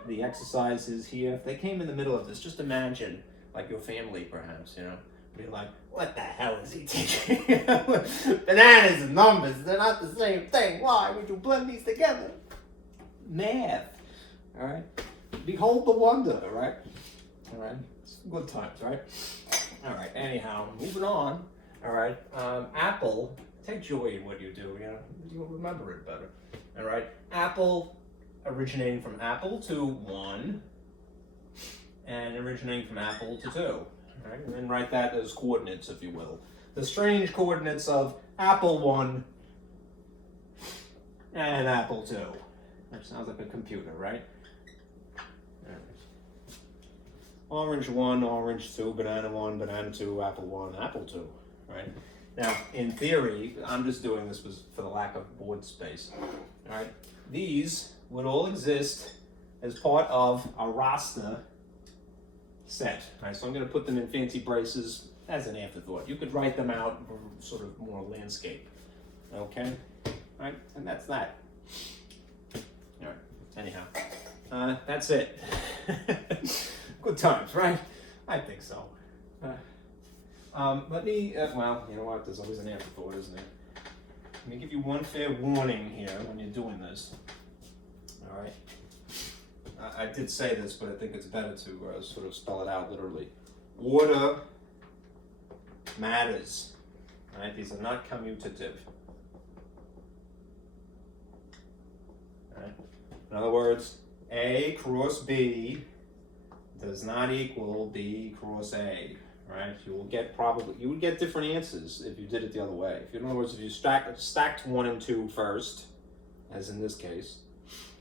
the exercise is here, if they came in the middle of this, just imagine, like your family perhaps, you know, be like, what the hell is he teaching? Bananas and numbers, they're not the same thing. Why would you blend these together? Math, all right? Behold the wonder, all right? All right, it's good times, right? All right, anyhow, moving on, all right? Apple, take joy in what you do, you know, you'll remember it better, all right? Apple, originating from apple to 1, and originating from apple to 2, all right? And then write that as coordinates, if you will. The strange coordinates of apple 1 and apple 2. That sounds like a computer, right? Orange 1, orange 2, banana 1, banana 2, apple 1, apple 2, right? Now, in theory, I'm just doing this for the lack of board space, all right? These would all exist as part of a roster set, right? So I'm going to put them in fancy braces as an afterthought. You could write them out for sort of more landscape, okay? All right, and that's that. All right, anyhow, that's it. Good times, right? I think so. Let me, well, you know what, there's always an afterthought, isn't there? Let me give you one fair warning here when you're doing this. All right. I did say this, but I think it's better to sort of spell it out literally. Order matters. All right, these are not commutative. All right. In other words, A cross B does not equal B cross A. Right? You would get different answers if you did it the other way. In other words, if you stacked 1 and 2 first, as in this case,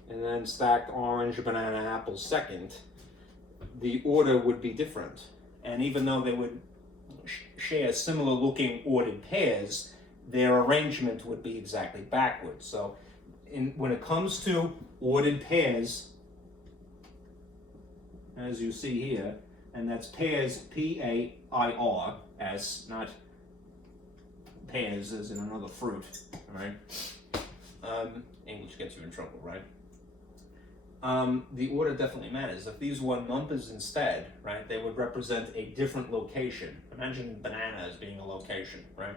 and then stacked orange, banana, apple second, the order would be different. And even though they would share similar looking ordered pairs, their arrangement would be exactly backwards. So when it comes to ordered pairs, as you see here, and that's pairs, P-A-I-R-S, not pears as in another fruit, all right? English gets you in trouble, right? The order definitely matters. If these were numbers instead, right, they would represent a different location. Imagine banana as being a location, right?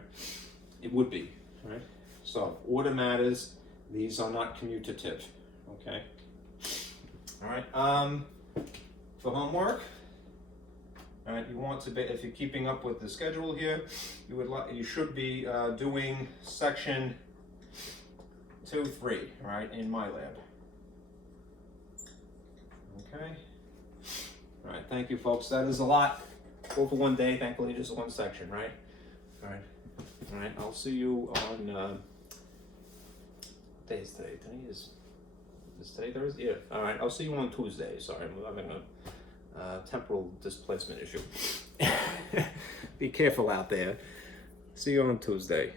It would be, right? So order matters. These are not commutative, okay? All right, for homework, all right, you want to be, if you're keeping up with the schedule here, you should be doing section 2-3, right, in my lab. Okay. All right, thank you, folks. That is a lot. All for one day, thankfully, just one section, right? All right. All right, I'll see you on, what day is today? Is today Thursday? Yeah. All right, I'll see you on Tuesday. Sorry, I'm having a temporal displacement issue. Be careful out there. See you on Tuesday.